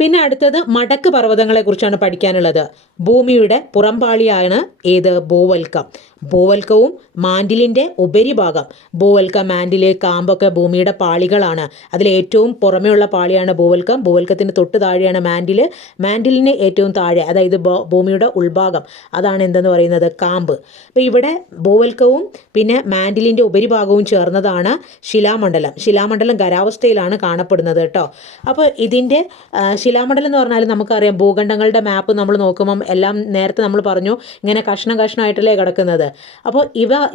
പിന്നെ അടുത്തത് മടക്ക് പർവ്വതങ്ങളെ കുറിച്ചാണ് പഠിക്കാനുള്ളത്. ഭൂമിയുടെ പുറംപാളിയാണ് ഏത്? ഭൂവൽക്കം. ഭൂവൽക്കവും മാൻഡിലിൻ്റെ ഉപരിഭാഗം, ഭൂവൽക്കം, മാൻഡില്, കാമ്പൊക്കെ ഭൂമിയുടെ പാളികളാണ്. അതിലേറ്റവും പുറമെയുള്ള പാളിയാണ് ഭൂവൽക്കം. ഭൂവൽക്കത്തിന് തൊട്ട് താഴെയാണ് മാൻഡില്. മാൻഡിലിന് ഏറ്റവും താഴെ, അതായത് ഭൂമിയുടെ ഉൾഭാഗം, അതാണ് എന്തെന്ന് പറയുന്നത്? കാമ്പ്. അപ്പോൾ ഇവിടെ ഭൂവൽക്കവും പിന്നെ മാൻഡിലിൻ്റെ ഉപരിഭാഗവും ചേർന്നതാണ് ശിലാമണ്ഡലം. ശിലാമണ്ഡലം ഖരാവസ്ഥയിലാണ് കാണപ്പെടുന്നത് കേട്ടോ. അപ്പോൾ ഇതിൻ്റെ ശിലാമണ്ഡലം എന്ന് പറഞ്ഞാൽ നമുക്കറിയാം, ഭൂഖണ്ഡങ്ങളുടെ മാപ്പ് നമ്മൾ നോക്കുമ്പം എല്ലാം നേരത്തെ നമ്മൾ പറഞ്ഞു ഇങ്ങനെ കഷ്ണം കഷ്ണമായിട്ടല്ലേ കിടക്കുന്നത്. അപ്പോൾ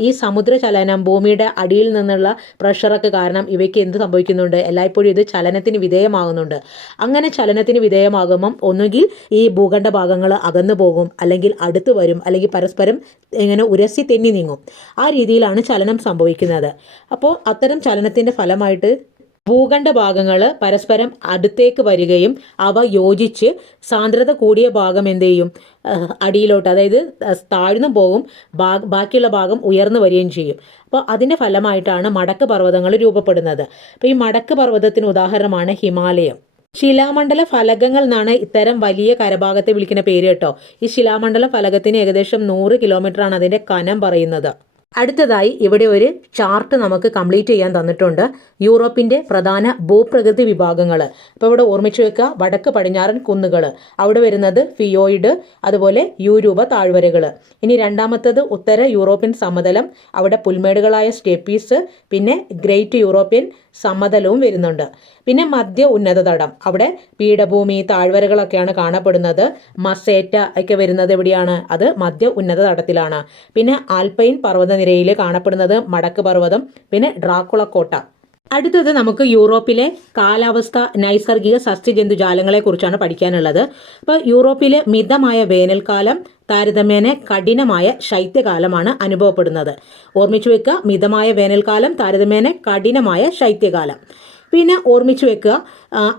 ഈ സമുദ്രചലനം, ഭൂമിയുടെ അടിയിൽ നിന്നുള്ള പ്രഷറൊക്കെ കാരണം ഇവയ്ക്ക് എന്ത് സംഭവിക്കുന്നുണ്ട്? എല്ലായ്പ്പോഴും ഇത് ചലനത്തിന് വിധേയമാകുന്നുണ്ട്. അങ്ങനെ ചലനത്തിന് വിധേയമാകുമ്പം ഒന്നുകിൽ ഈ ഭൂഖണ്ഡ ഭാഗങ്ങൾ അകന്നു പോകും, അല്ലെങ്കിൽ അടുത്ത് വരും, അല്ലെങ്കിൽ പരസ്പരം ഇങ്ങനെ ഉരസി തെന്നി നീങ്ങും. ആ രീതിയിലാണ് ചലനം സംഭവിക്കുന്നത്. അപ്പോൾ അത്തരം ചലനത്തിൻ്റെ ഫലമായിട്ട് ഭൂഖണ്ഡ ഭാഗങ്ങൾ പരസ്പരം അടുത്തേക്ക് വരികയും അവ യോജിച്ച് സാന്ദ്രത കൂടിയ ഭാഗം എന്ത് ചെയ്യും? അടിയിലോട്ട്, അതായത് താഴ്ന്നു പോകും, ബാക്കിയുള്ള ഭാഗം ഉയർന്നു വരികയും ചെയ്യും. അപ്പോൾ അതിൻ്റെ ഫലമായിട്ടാണ് മടക്ക് പർവ്വതങ്ങൾ രൂപപ്പെടുന്നത്. അപ്പോൾ ഈ മടക്ക് പർവ്വതത്തിന് ഉദാഹരണമാണ് ഹിമാലയം. ശിലാമണ്ഡല ഫലകങ്ങൾ എന്നാണ് ഇത്തരം വലിയ കരഭാഗത്തെ വിളിക്കുന്ന പേര് കേട്ടോ. ഈ ശിലാമണ്ഡല ഫലകത്തിന് ഏകദേശം 100 കിലോമീറ്ററാണ് അതിൻ്റെ കനം പറയുന്നത്. അടുത്തതായി ഇവിടെ ഒരു ചാർട്ട് നമുക്ക് കംപ്ലീറ്റ് ചെയ്യാൻ തന്നിട്ടുണ്ട്. യൂറോപ്പിൻ്റെ പ്രധാന ഭൂപ്രകൃതി വിഭാഗങ്ങൾ. അപ്പോൾ ഇവിടെ ഓർമ്മിച്ച് വെക്കുക, വടക്ക് പടിഞ്ഞാറൻ കുന്നുകൾ, അവിടെ വരുന്നത് ഫിയോയിഡ്, അതുപോലെ യൂരൂപ താഴ്വരകൾ. ഇനി രണ്ടാമത്തത് ഉത്തര യൂറോപ്യൻ സമതലം, അവിടെ പുൽമേടുകളായ സ്റ്റെപ്പീസ്, പിന്നെ ഗ്രേറ്റ് യൂറോപ്യൻ സമതലവും വരുന്നുണ്ട്. പിന്നെ മധ്യ ഉന്നത തടം, അവിടെ പീഠഭൂമി, താഴ്വരകളൊക്കെയാണ് കാണപ്പെടുന്നത്. മസേറ്റ ഒക്കെ വരുന്നത് എവിടെയാണ്? അത് മധ്യ ഉന്നത തടത്തിലാണ്. പിന്നെ ആൽപൈൻ പർവ്വതനിരയിൽ കാണപ്പെടുന്നത് മടക്ക് പർവ്വതം, പിന്നെ ഡ്രാക്കുള കോട്ട. അടുത്തത് നമുക്ക് യൂറോപ്പിലെ കാലാവസ്ഥ, നൈസർഗിക സസ്യജന്തുജാലങ്ങളെ കുറിച്ചാണ് പഠിക്കാനുള്ളത്. അപ്പോൾ യൂറോപ്പിലെ മിതമായ വേനൽക്കാലം, താരതമ്യേന കഠിനമായ ശൈത്യകാലമാണ് അനുഭവപ്പെടുന്നത്. ഓർമ്മിച്ചു വെക്കുക, മിതമായ വേനൽക്കാലം, താരതമ്യേന കഠിനമായ ശൈത്യകാലം. പിന്നെ ഓർമ്മിച്ചു വെക്കുക,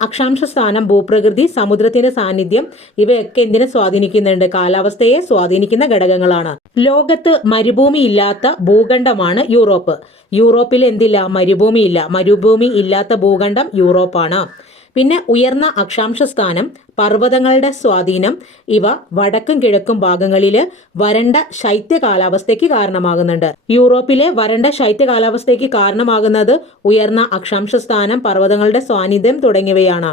അക്ഷാംശ സ്ഥാനം, ഭൂപ്രകൃതി, സമുദ്രത്തിന്റെ സാന്നിധ്യം, ഇവയൊക്കെ എന്തിനെ സ്വാധീനിക്കുന്നുണ്ട്? കാലാവസ്ഥയെ സ്വാധീനിക്കുന്ന ഘടകങ്ങളാണ്. ലോകത്ത് മരുഭൂമി ഇല്ലാത്ത ഭൂഖണ്ഡമാണ് യൂറോപ്പ്. യൂറോപ്പിൽ എന്തില്ല? മരുഭൂമി ഇല്ല. മരുഭൂമി ഇല്ലാത്ത ഭൂഖണ്ഡം യൂറോപ്പാണ്. പിന്നെ ഉയർന്ന അക്ഷാംശ സ്ഥാനം, പർവ്വതങ്ങളുടെ സ്വാധീനം, ഇവ വടക്കും കിഴക്കും ഭാഗങ്ങളിൽ വരണ്ട ശൈത്യ കാലാവസ്ഥയ്ക്ക് കാരണമാകുന്നുണ്ട്. യൂറോപ്പിലെ വരണ്ട ശൈത്യ കാലാവസ്ഥയ്ക്ക് കാരണമാകുന്നത് ഉയർന്ന അക്ഷാംശ സ്ഥാനം, പർവ്വതങ്ങളുടെ സാന്നിധ്യം തുടങ്ങിയവയാണ്.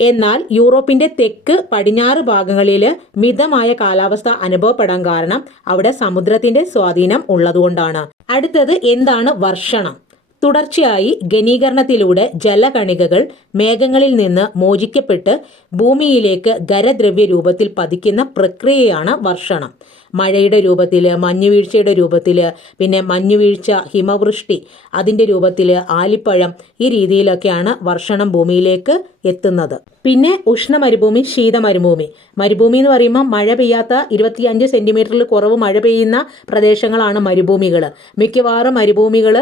എന്നാൽ യൂറോപ്പിന്റെ തെക്ക് പടിഞ്ഞാറ് ഭാഗങ്ങളിൽ മിതമായ കാലാവസ്ഥ അനുഭവപ്പെടാൻ കാരണം അവിടെ സമുദ്രത്തിന്റെ സ്വാധീനം ഉള്ളതുകൊണ്ടാണ്. അടുത്തത് എന്താണ് വർഷണം? തുടർച്ചയായി ഘനീകരണത്തിലൂടെ ജലകണികകൾ മേഘങ്ങളിൽ നിന്ന് മോചിക്കപ്പെട്ട് ഭൂമിയിലേക്ക് ഖരദ്രവ്യ രൂപത്തിൽ പതിക്കുന്ന പ്രക്രിയയാണ് വർഷണം. മഴയുടെ രൂപത്തിൽ, മഞ്ഞുവീഴ്ചയുടെ രൂപത്തിൽ, പിന്നെ മഞ്ഞുവീഴ്ച, ഹിമവൃഷ്ടി, അതിൻ്റെ രൂപത്തിൽ, ആലിപ്പഴം, ഈ രീതിയിലൊക്കെയാണ് വർഷണം ഭൂമിയിലേക്ക് എത്തുന്നത്. പിന്നെ ഉഷ്ണ മരുഭൂമി, ശീത മരുഭൂമി. മരുഭൂമി എന്ന് പറയുമ്പോൾ മഴ പെയ്യാത്ത 25 സെൻറ്റിമീറ്ററിൽ കുറവ് മഴ പെയ്യുന്ന പ്രദേശങ്ങളാണ് മരുഭൂമികൾ. മിക്കവാറും മരുഭൂമികൾ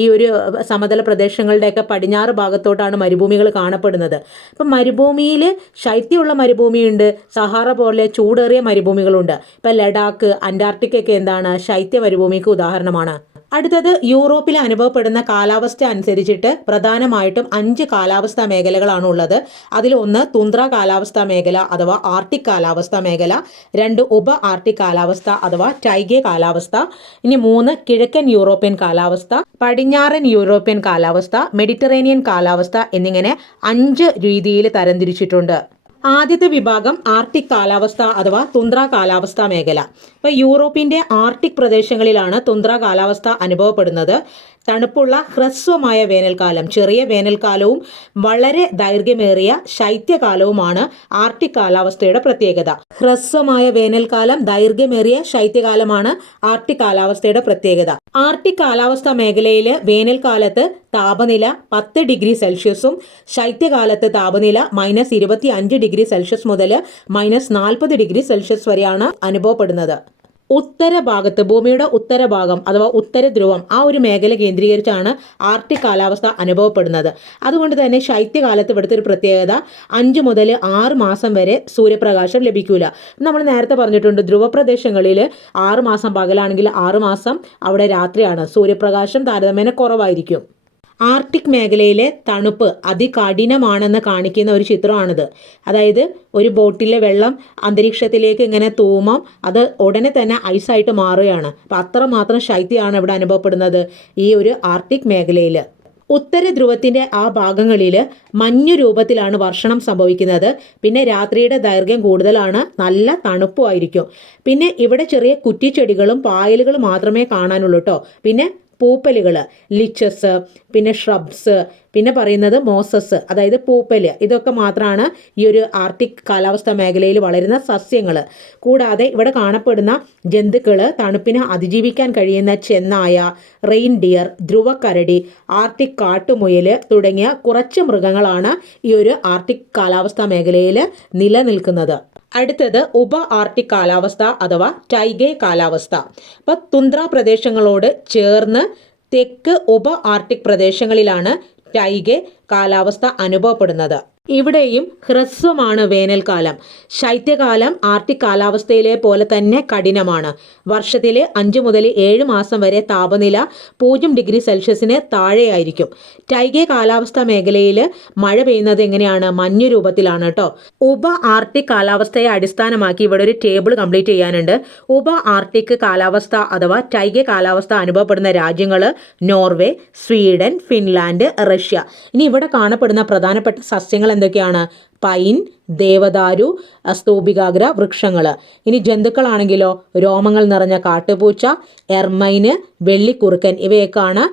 ഈ ഒരു സമതല പ്രദേശങ്ങളുടെയൊക്കെ പടിഞ്ഞാറ് ഭാഗത്തോട്ടാണ് മരുഭൂമികൾ കാണപ്പെടുന്നത്. അപ്പം മരുഭൂമിയിൽ ശൈത്യമുള്ള മരുഭൂമിയുണ്ട്, സഹാറ പോലെ ചൂടേറിയ മരുഭൂമികളുണ്ട്. ഇപ്പം ലഡാക്ക്, അന്റാർട്ടിക്കൊക്കെ എന്താണ് ശൈത്യ മരുഭൂമിക്ക് ഉദാഹരണമാണ്. അടുത്തത് യൂറോപ്പിൽ അനുഭവപ്പെടുന്ന കാലാവസ്ഥ അനുസരിച്ചിട്ട് പ്രധാനമായിട്ടും 5 കാലാവസ്ഥാ മേഖലകളാണ് ഉള്ളത്. അതിലൊന്ന് തുന്ദ്ര കാലാവസ്ഥാ മേഖല അഥവാ ആർട്ടിക് കാലാവസ്ഥാ മേഖല, 2 ഉപ ആർട്ടിക് കാലാവസ്ഥ അഥവാ ടൈഗെ കാലാവസ്ഥ, ഇനി 3 കിഴക്കൻ യൂറോപ്യൻ കാലാവസ്ഥ, പടിഞ്ഞാറൻ യൂറോപ്യൻ കാലാവസ്ഥ, മെഡിറ്ററേനിയൻ കാലാവസ്ഥ എന്നിങ്ങനെ 5 രീതിയിൽ തരംതിരിച്ചിട്ടുണ്ട്. ആദ്യത്തെ വിഭാഗം ആർട്ടിക് കാലാവസ്ഥ അഥവാ തുന്ദ്ര കാലാവസ്ഥാ മേഖല. ഇപ്പോൾ യൂറോപ്പിൻ്റെ ആർട്ടിക് പ്രദേശങ്ങളിലാണ് തുന്ദ്ര കാലാവസ്ഥ അനുഭവപ്പെടുന്നത്. തണുപ്പുള്ള ഹ്രസ്വമായ വേനൽക്കാലം, ചെറിയ വേനൽക്കാലവും വളരെ ദൈർഘ്യമേറിയ ശൈത്യകാലവുമാണ് ആർട്ടിക് കാലാവസ്ഥയുടെ പ്രത്യേകത. ഹ്രസ്വമായ വേനൽക്കാലം, ദൈർഘ്യമേറിയ ശൈത്യകാലമാണ് ആർട്ടിക് കാലാവസ്ഥയുടെ പ്രത്യേകത. ആർട്ടിക് കാലാവസ്ഥാ മേഖലയിൽ വേനൽക്കാലത്ത് താപനില 10 ഡിഗ്രി സെൽഷ്യസും ശൈത്യകാലത്ത് താപനില -25 ഡിഗ്രി സെൽഷ്യസ് മുതൽ -40 ഡിഗ്രി സെൽഷ്യസ് വരെയാണ് അനുഭവപ്പെടുന്നത്. ഉത്തരഭാഗത്ത്, ഭൂമിയുടെ ഉത്തരഭാഗം അഥവാ ഉത്തര ധ്രുവം, ആ ഒരു മേഖല കേന്ദ്രീകരിച്ചാണ് ആർട്ടിക് കാലാവസ്ഥ അനുഭവപ്പെടുന്നത്. അതുകൊണ്ട് തന്നെ ശൈത്യകാലത്ത് ഇവിടുത്തെ ഒരു പ്രത്യേകത 5 മുതൽ 6 മാസം വരെ സൂര്യപ്രകാശം ലഭിക്കില്ല. നമ്മൾ നേരത്തെ പറഞ്ഞിട്ടുണ്ട്, ധ്രുവപ്രദേശങ്ങളിൽ 6 മാസം പകലാണെങ്കിൽ 6 മാസം അവിടെ രാത്രിയാണ്. സൂര്യപ്രകാശം താരതമ്യേന കുറവായിരിക്കും. ആർട്ടിക് മേഖലയിലെ തണുപ്പ് അതികഠിനമാണെന്ന് കാണിക്കുന്ന ഒരു ചിത്രമാണിത്. അതായത് ഒരു ബോട്ടിലെ വെള്ളം അന്തരീക്ഷത്തിലേക്ക് ഇങ്ങനെ തൂമം, അത് ഉടനെ തന്നെ ഐസായിട്ട് മാറുകയാണ്. അപ്പം അത്രമാത്രം ശൈത്യമാണ് ഇവിടെ അനുഭവപ്പെടുന്നത് ഈ ഒരു ആർട്ടിക് മേഖലയിൽ. ഉത്തര ധ്രുവത്തിൻ്റെ ആ ഭാഗങ്ങളിൽ മഞ്ഞു രൂപത്തിലാണ് വർഷണം സംഭവിക്കുന്നത്. പിന്നെ രാത്രിയുടെ ദൈർഘ്യം കൂടുതലാണ്, നല്ല തണുപ്പുമായിരിക്കും. പിന്നെ ഇവിടെ ചെറിയ കുറ്റിച്ചെടികളും പായലുകളും മാത്രമേ കാണാനുള്ളൂ കേട്ടോ. പിന്നെ പൂപ്പലുകൾ, ലിച്ചസ്, പിന്നെ ഷ്രബ്സ്, പിന്നെ പറയുന്നത് മോസസ്, അതായത് പൂപ്പല്, ഇതൊക്കെ മാത്രമാണ് ഈ ഒരു ആർട്ടിക് കാലാവസ്ഥാ മേഖലയിൽ വളരുന്ന സസ്യങ്ങൾ. കൂടാതെ ഇവിടെ കാണപ്പെടുന്ന ജന്തുക്കൾ, തണുപ്പിനെ അതിജീവിക്കാൻ കഴിയുന്ന ചെന്നായ, റെയിൻഡിയർ, ധ്രുവക്കരടി, ആർട്ടിക് കാട്ടുമുയൽ തുടങ്ങിയ കുറച്ച് മൃഗങ്ങളാണ് ഈ ഒരു ആർട്ടിക് കാലാവസ്ഥാ മേഖലയിൽ നിലനിൽക്കുന്നത്. അടുത്തത് ഉപ ആർട്ടിക് കാലാവസ്ഥ അഥവാ ടൈഗെ കാലാവസ്ഥ. അപ്പോൾ തുന്ദ്ര പ്രദേശങ്ങളോട് ചേർന്ന് തെക്ക് ഉപ ആർട്ടിക് പ്രദേശങ്ങളിലാണ് ടൈഗെ കാലാവസ്ഥ അനുഭവപ്പെടുന്നത്. ഇവിടെയും ഹ്രസ്വമാണ് വേനൽക്കാലം. ശൈത്യകാലം ആർട്ടിക് കാലാവസ്ഥയിലെ പോലെ തന്നെ കഠിനമാണ്. വർഷത്തിൽ 5 മുതൽ 7 മാസം വരെ താപനില 0 ഡിഗ്രി സെൽഷ്യസിന് താഴെയായിരിക്കും. ടൈഗെ കാലാവസ്ഥാ മേഖലയിൽ മഴ പെയ്യുന്നത് എങ്ങനെയാണ്? മഞ്ഞു രൂപത്തിലാണ് കേട്ടോ. ഉപ ആർട്ടിക് കാലാവസ്ഥയെ അടിസ്ഥാനമാക്കി ഇവിടെ ഒരു ടേബിൾ കംപ്ലീറ്റ് ചെയ്യാനുണ്ട്. ഉപ ആർട്ടിക് കാലാവസ്ഥ അഥവാ ടൈഗെ കാലാവസ്ഥ അനുഭവപ്പെടുന്ന രാജ്യങ്ങൾ നോർവേ, സ്വീഡൻ, ഫിൻലാൻഡ്, റഷ്യ. ഇനി ഇവിടെ കാണപ്പെടുന്ന പ്രധാനപ്പെട്ട സസ്യങ്ങൾ എന്തൊക്കെയാണ്? പൈൻ, ദേവദാരു, സ്തൂപികാഗ്ര വൃക്ഷങ്ങൾ. ഇനി ജന്തുക്കളാണെങ്കിലോ രോമങ്ങൾ നിറഞ്ഞ കാട്ടുപൂച്ച, എർമൈന്, വെള്ളിക്കുറുക്കൻ ഇവയൊക്കെയാണ്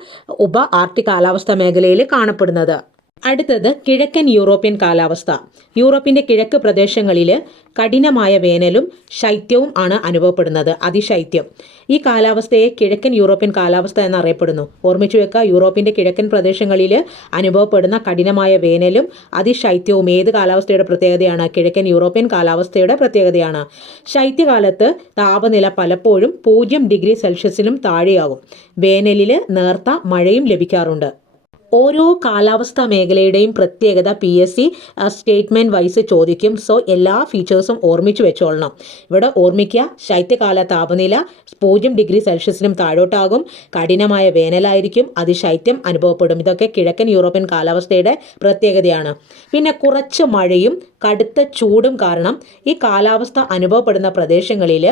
ഉപ ആർട്ടിക് കാലാവസ്ഥാ മേഖലയിൽ കാണപ്പെടുന്നത്. അടുത്തത് കിഴക്കൻ യൂറോപ്യൻ കാലാവസ്ഥ. യൂറോപ്പിൻ്റെ കിഴക്ക് പ്രദേശങ്ങളിൽ കഠിനമായ വേനലും ശൈത്യവും ആണ് അനുഭവപ്പെടുന്നത്, അതിശൈത്യം. ഈ കാലാവസ്ഥയെ കിഴക്കൻ യൂറോപ്യൻ കാലാവസ്ഥ എന്നറിയപ്പെടുന്നു. ഓർമ്മിച്ചു വെക്കുക, യൂറോപ്പിൻ്റെ കിഴക്കൻ പ്രദേശങ്ങളിൽ അനുഭവപ്പെടുന്ന കഠിനമായ വേനലും അതിശൈത്യവും ഏത് കാലാവസ്ഥയുടെ പ്രത്യേകതയാണ്? കിഴക്കൻ യൂറോപ്യൻ കാലാവസ്ഥയുടെ പ്രത്യേകതയാണ്. ശൈത്യകാലത്ത് താപനില പലപ്പോഴും 0 ഡിഗ്രി സെൽഷ്യസിലും താഴെയാകും. വേനലിൽ നേർത്ത മഴയും ലഭിക്കാറുണ്ട്. ഓരോ കാലാവസ്ഥാ മേഖലയുടെയും പ്രത്യേകത PSC സ്റ്റേറ്റ്മെൻറ്റ് വൈസ് ചോദിക്കും. സോ എല്ലാ ഫീച്ചേഴ്സും ഓർമ്മിച്ച് വെച്ചോളണം. ഇവിടെ ഓർമ്മിക്കുക, ശൈത്യകാല താപനില 0 ഡിഗ്രി സെൽഷ്യസിനും താഴോട്ടാകും, കഠിനമായ വേനലായിരിക്കും, അതിശൈത്യം അനുഭവപ്പെടും. ഇതൊക്കെ കിഴക്കൻ യൂറോപ്യൻ കാലാവസ്ഥയുടെ പ്രത്യേകതയാണ്. പിന്നെ കുറച്ച് മഴയും കടുത്ത ചൂടും കാരണം ഈ കാലാവസ്ഥ അനുഭവപ്പെടുന്ന പ്രദേശങ്ങളിൽ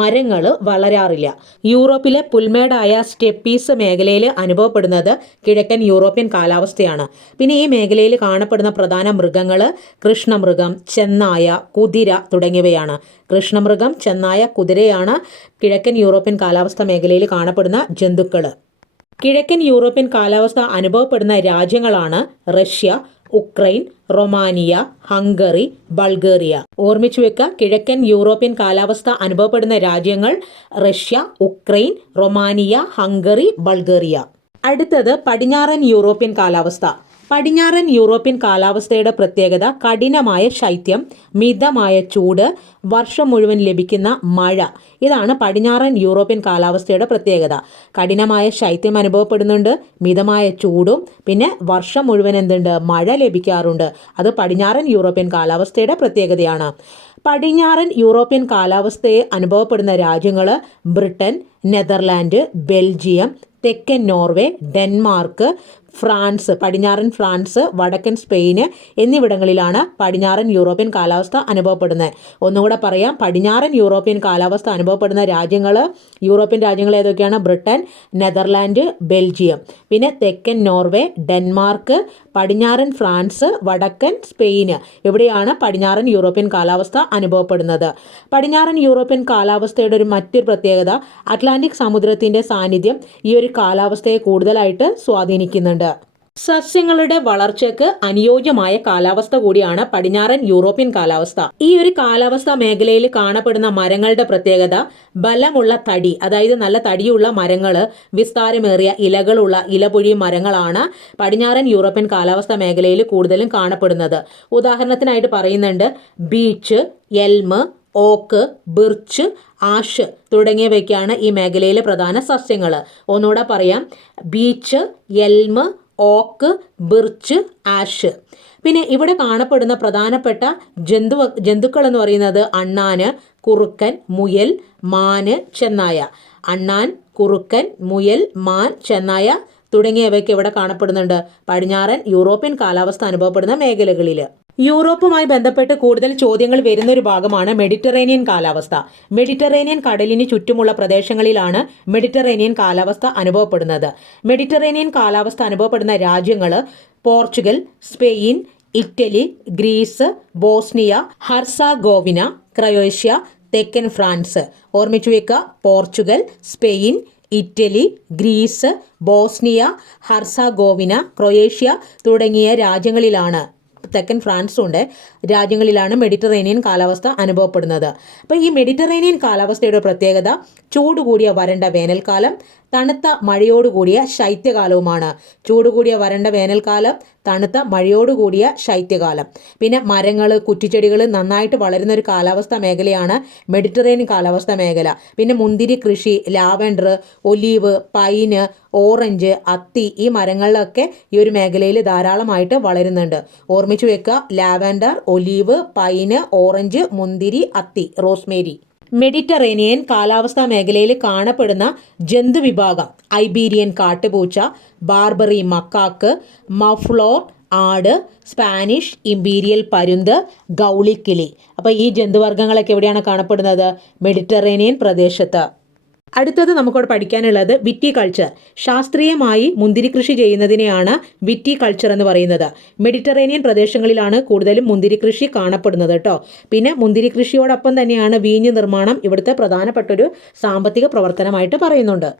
മരങ്ങൾ വളരാറില്ല. യൂറോപ്പിലെ പുൽമേടായ സ്റ്റെപ്പീസ് മേഖലയിൽ അനുഭവപ്പെടുന്നത് കിഴക്കൻ യൂറോപ്യൻ കാലാവസ്ഥയാണ്. പിന്നെ ഈ മേഖലയിൽ കാണപ്പെടുന്ന പ്രധാന മൃഗങ്ങൾ കൃഷ്ണമൃഗം, ചെന്നായ, കുതിര തുടങ്ങിയവയാണ്. കൃഷ്ണമൃഗം, ചെന്നായ, കുതിരയാണ് കിഴക്കൻ യൂറോപ്യൻ കാലാവസ്ഥ മേഖലയിൽ കാണപ്പെടുന്ന ജന്തുക്കൾ. കിഴക്കൻ യൂറോപ്യൻ കാലാവസ്ഥ അനുഭവപ്പെടുന്ന രാജ്യങ്ങളാണ് Russia, Ukraine, Romania, Hungary, Bulgaria. ഓർമ്മിച്ചു വെക്കുക, കിഴക്കൻ യൂറോപ്യൻ കാലാവസ്ഥ അനുഭവപ്പെടുന്ന രാജ്യങ്ങൾ Russia, Ukraine, Romania, Hungary, Bulgaria. അടുത്തത് പടിഞ്ഞാറൻ യൂറോപ്യൻ കാലാവസ്ഥ. പടിഞ്ഞാറൻ യൂറോപ്യൻ കാലാവസ്ഥയുടെ പ്രത്യേകത കഠിനമായ ശൈത്യം, മിതമായ ചൂട്, വർഷം മുഴുവൻ ലഭിക്കുന്ന മഴ. ഇതാണ് പടിഞ്ഞാറൻ യൂറോപ്യൻ കാലാവസ്ഥയുടെ പ്രത്യേകത. കഠിനമായ ശൈത്യം അനുഭവപ്പെടുന്നുണ്ട്, മിതമായ ചൂടും, പിന്നെ വർഷം മുഴുവൻ എന്തുണ്ട്, മഴ ലഭിക്കാറുണ്ട്. അത് പടിഞ്ഞാറൻ യൂറോപ്യൻ കാലാവസ്ഥയുടെ പ്രത്യേകതയാണ്. പടിഞ്ഞാറൻ യൂറോപ്യൻ കാലാവസ്ഥയെ അനുഭവപ്പെടുന്ന രാജ്യങ്ങൾ ബ്രിട്ടൻ, നെതർലാൻഡ്, ബെൽജിയം, തെക്കൻ നോർവേ, ഡെൻമാർക്ക്, ഫ്രാൻസ്, പടിഞ്ഞാറൻ ഫ്രാൻസ്, വടക്കൻ സ്പെയിന് എന്നിവിടങ്ങളിലാണ് പടിഞ്ഞാറൻ യൂറോപ്യൻ കാലാവസ്ഥ അനുഭവപ്പെടുന്നത്. ഒന്നുകൂടെ പറയാം, പടിഞ്ഞാറൻ യൂറോപ്യൻ കാലാവസ്ഥ അനുഭവപ്പെടുന്ന യൂറോപ്യൻ രാജ്യങ്ങൾ ഏതൊക്കെയാണ്? Britain, Netherland, Belgium. പിന്നെ തെക്കൻ നോർവേ, ഡെൻമാർക്ക്, പടിഞ്ഞാറൻ ഫ്രാൻസ്, വടക്കൻ സ്പെയിന്. ഇവിടെയാണ് പടിഞ്ഞാറൻ യൂറോപ്യൻ കാലാവസ്ഥ അനുഭവപ്പെടുന്നത്. പടിഞ്ഞാറൻ യൂറോപ്യൻ കാലാവസ്ഥയുടെ മറ്റൊരു പ്രത്യേകത അറ്റ്ലാന്റിക് സമുദ്രത്തിന്റെ സാന്നിധ്യം ഈ ഒരു കാലാവസ്ഥയെ കൂടുതലായിട്ട് സ്വാധീനിക്കുന്നുണ്ട്. സസ്യങ്ങളുടെ വളർച്ചയ്ക്ക് അനുയോജ്യമായ കാലാവസ്ഥ കൂടിയാണ് പടിഞ്ഞാറൻ യൂറോപ്യൻ കാലാവസ്ഥ. ഈ ഒരു കാലാവസ്ഥ മേഖലയിൽ കാണപ്പെടുന്ന മരങ്ങളുടെ പ്രത്യേകത ബലമുള്ള തടി, അതായത് നല്ല തടിയുള്ള മരങ്ങൾ, വിസ്താരമേറിയ ഇലകളുള്ള ഇലപൊഴി മരങ്ങളാണ് പടിഞ്ഞാറൻ യൂറോപ്യൻ കാലാവസ്ഥ മേഖലയിൽ കൂടുതലും കാണപ്പെടുന്നത്. ഉദാഹരണത്തിനായിട്ട് പറയുന്നുണ്ട് ബീച്ച്, എൽമ്, ഓക്ക്, ബിർച്ച്, ആഷ് തുടങ്ങിയവയ്ക്കാണ് ഈ മേഖലയിലെ പ്രധാന സസ്യങ്ങൾ. ഒന്നുകൂടെ പറയാം, ബീച്ച്, എൽമ്, ഓക്ക്, ബിർച്ച്, ആഷ്. പിന്നെ ഇവിടെ കാണപ്പെടുന്ന പ്രധാനപ്പെട്ട ജന്തുക്കൾ എന്ന് പറയുന്നത് അണ്ണാന്, കുറുക്കൻ, മുയൽ, മാന്, ചെന്നായ. അണ്ണാൻ, കുറുക്കൻ, മുയൽ, മാൻ, ചെന്നായ തുടങ്ങിയവയ്ക്ക് ഇവിടെ കാണപ്പെടുന്നുണ്ട് പടിഞ്ഞാറൻ യൂറോപ്യൻ കാലാവസ്ഥ അനുഭവപ്പെടുന്ന മേഖലകളിൽ. യൂറോപ്പുമായി ബന്ധപ്പെട്ട് കൂടുതൽ ചോദ്യങ്ങൾ വരുന്നൊരു ഭാഗമാണ് മെഡിറ്ററേനിയൻ കാലാവസ്ഥ. മെഡിറ്ററേനിയൻ കടലിന് ചുറ്റുമുള്ള പ്രദേശങ്ങളിലാണ് മെഡിറ്ററേനിയൻ കാലാവസ്ഥ അനുഭവപ്പെടുന്നത്. മെഡിറ്ററേനിയൻ കാലാവസ്ഥ അനുഭവപ്പെടുന്ന രാജ്യങ്ങൾ Portugal, Spain, Italy, Greece, Bosnia, Herzegovina, Croatia, തെക്കൻ ഫ്രാൻസ്. ഓർമ്മിച്ചു വെക്കുക, Portugal, Spain, Italy, Greece, Bosnia, Herzegovina, Croatia തുടങ്ങിയ രാജ്യങ്ങളിലാണ്, തെക്കൻ ഫ്രാൻസും ഉണ്ട്, രാജ്യങ്ങളിലാണ് മെഡിറ്ററേനിയൻ കാലാവസ്ഥ അനുഭവപ്പെടുന്നത്. അപ്പോൾ ഈ മെഡിറ്ററേനിയൻ കാലാവസ്ഥയുടെ പ്രത്യേകത ചൂടുകൂടിയ വരണ്ട വേനൽക്കാലം, തണുത്ത മഴയോടുകൂടിയ ശൈത്യകാലവുമാണ്. ചൂടുകൂടിയ വരണ്ട വേനൽക്കാലം, തണുത്ത മഴയോടുകൂടിയ ശൈത്യകാലം. പിന്നെ മരങ്ങൾ, കുറ്റിച്ചെടികൾ നന്നായിട്ട് വളരുന്ന ഒരു കാലാവസ്ഥ മേഖലയാണ് മെഡിറ്ററേനിയൻ കാലാവസ്ഥ മേഖല. പിന്നെ മുന്തിരി കൃഷി, ലാവൻഡർ, ഒലീവ്, പൈന്, ഓറഞ്ച്, അത്തി, ഈ മരങ്ങളിലൊക്കെ ഈ ഒരു മേഖലയിൽ ധാരാളമായിട്ട് വളരുന്നുണ്ട്. ഓർമ്മിച്ചു വെക്കുക, ലാവൻഡർ, ഒലീവ്, പൈന്, ഓറഞ്ച്, മുന്തിരി, അത്തി, റോസ്മേരി. മെഡിറ്ററേനിയൻ കാലാവസ്ഥാ മേഖലയിൽ കാണപ്പെടുന്ന ജന്തുവിഭാഗം ഐബീരിയൻ കാട്ടുപൂച്ച, ബാർബറി മക്കാക്ക്, മഫ്ലോർ ആട്, സ്പാനിഷ് ഇമ്പീരിയൽ പരുന്ത്, ഗൗളിക്കിളി. അപ്പോൾ ഈ ജന്തുവർഗ്ഗങ്ങളൊക്കെ എവിടെയാണ് കാണപ്പെടുന്നത്? മെഡിറ്ററേനിയൻ പ്രദേശത്ത്. അടുത്തത് നമുക്കവിടെ പഠിക്കാനുള്ളത് വിറ്റികൾച്ചർ. ശാസ്ത്രീയമായി മുന്തിരി കൃഷി ചെയ്യുന്നതിനെയാണ് വിറ്റികൾച്ചർ എന്ന് പറയുന്നത്. മെഡിറ്ററേനിയൻ പ്രദേശങ്ങളിലാണ് കൂടുതലും മുന്തിരി കൃഷി കാണപ്പെടുന്നത് കേട്ടോ. പിന്നെ മുന്തിരി കൃഷിയോടൊപ്പം തന്നെയാണ് വീഞ്ഞ് നിർമ്മാണം ഇവിടുത്തെ പ്രധാനപ്പെട്ടൊരു സാമ്പത്തിക പ്രവർത്തനമായിട്ട് പറയുന്നുണ്ട്.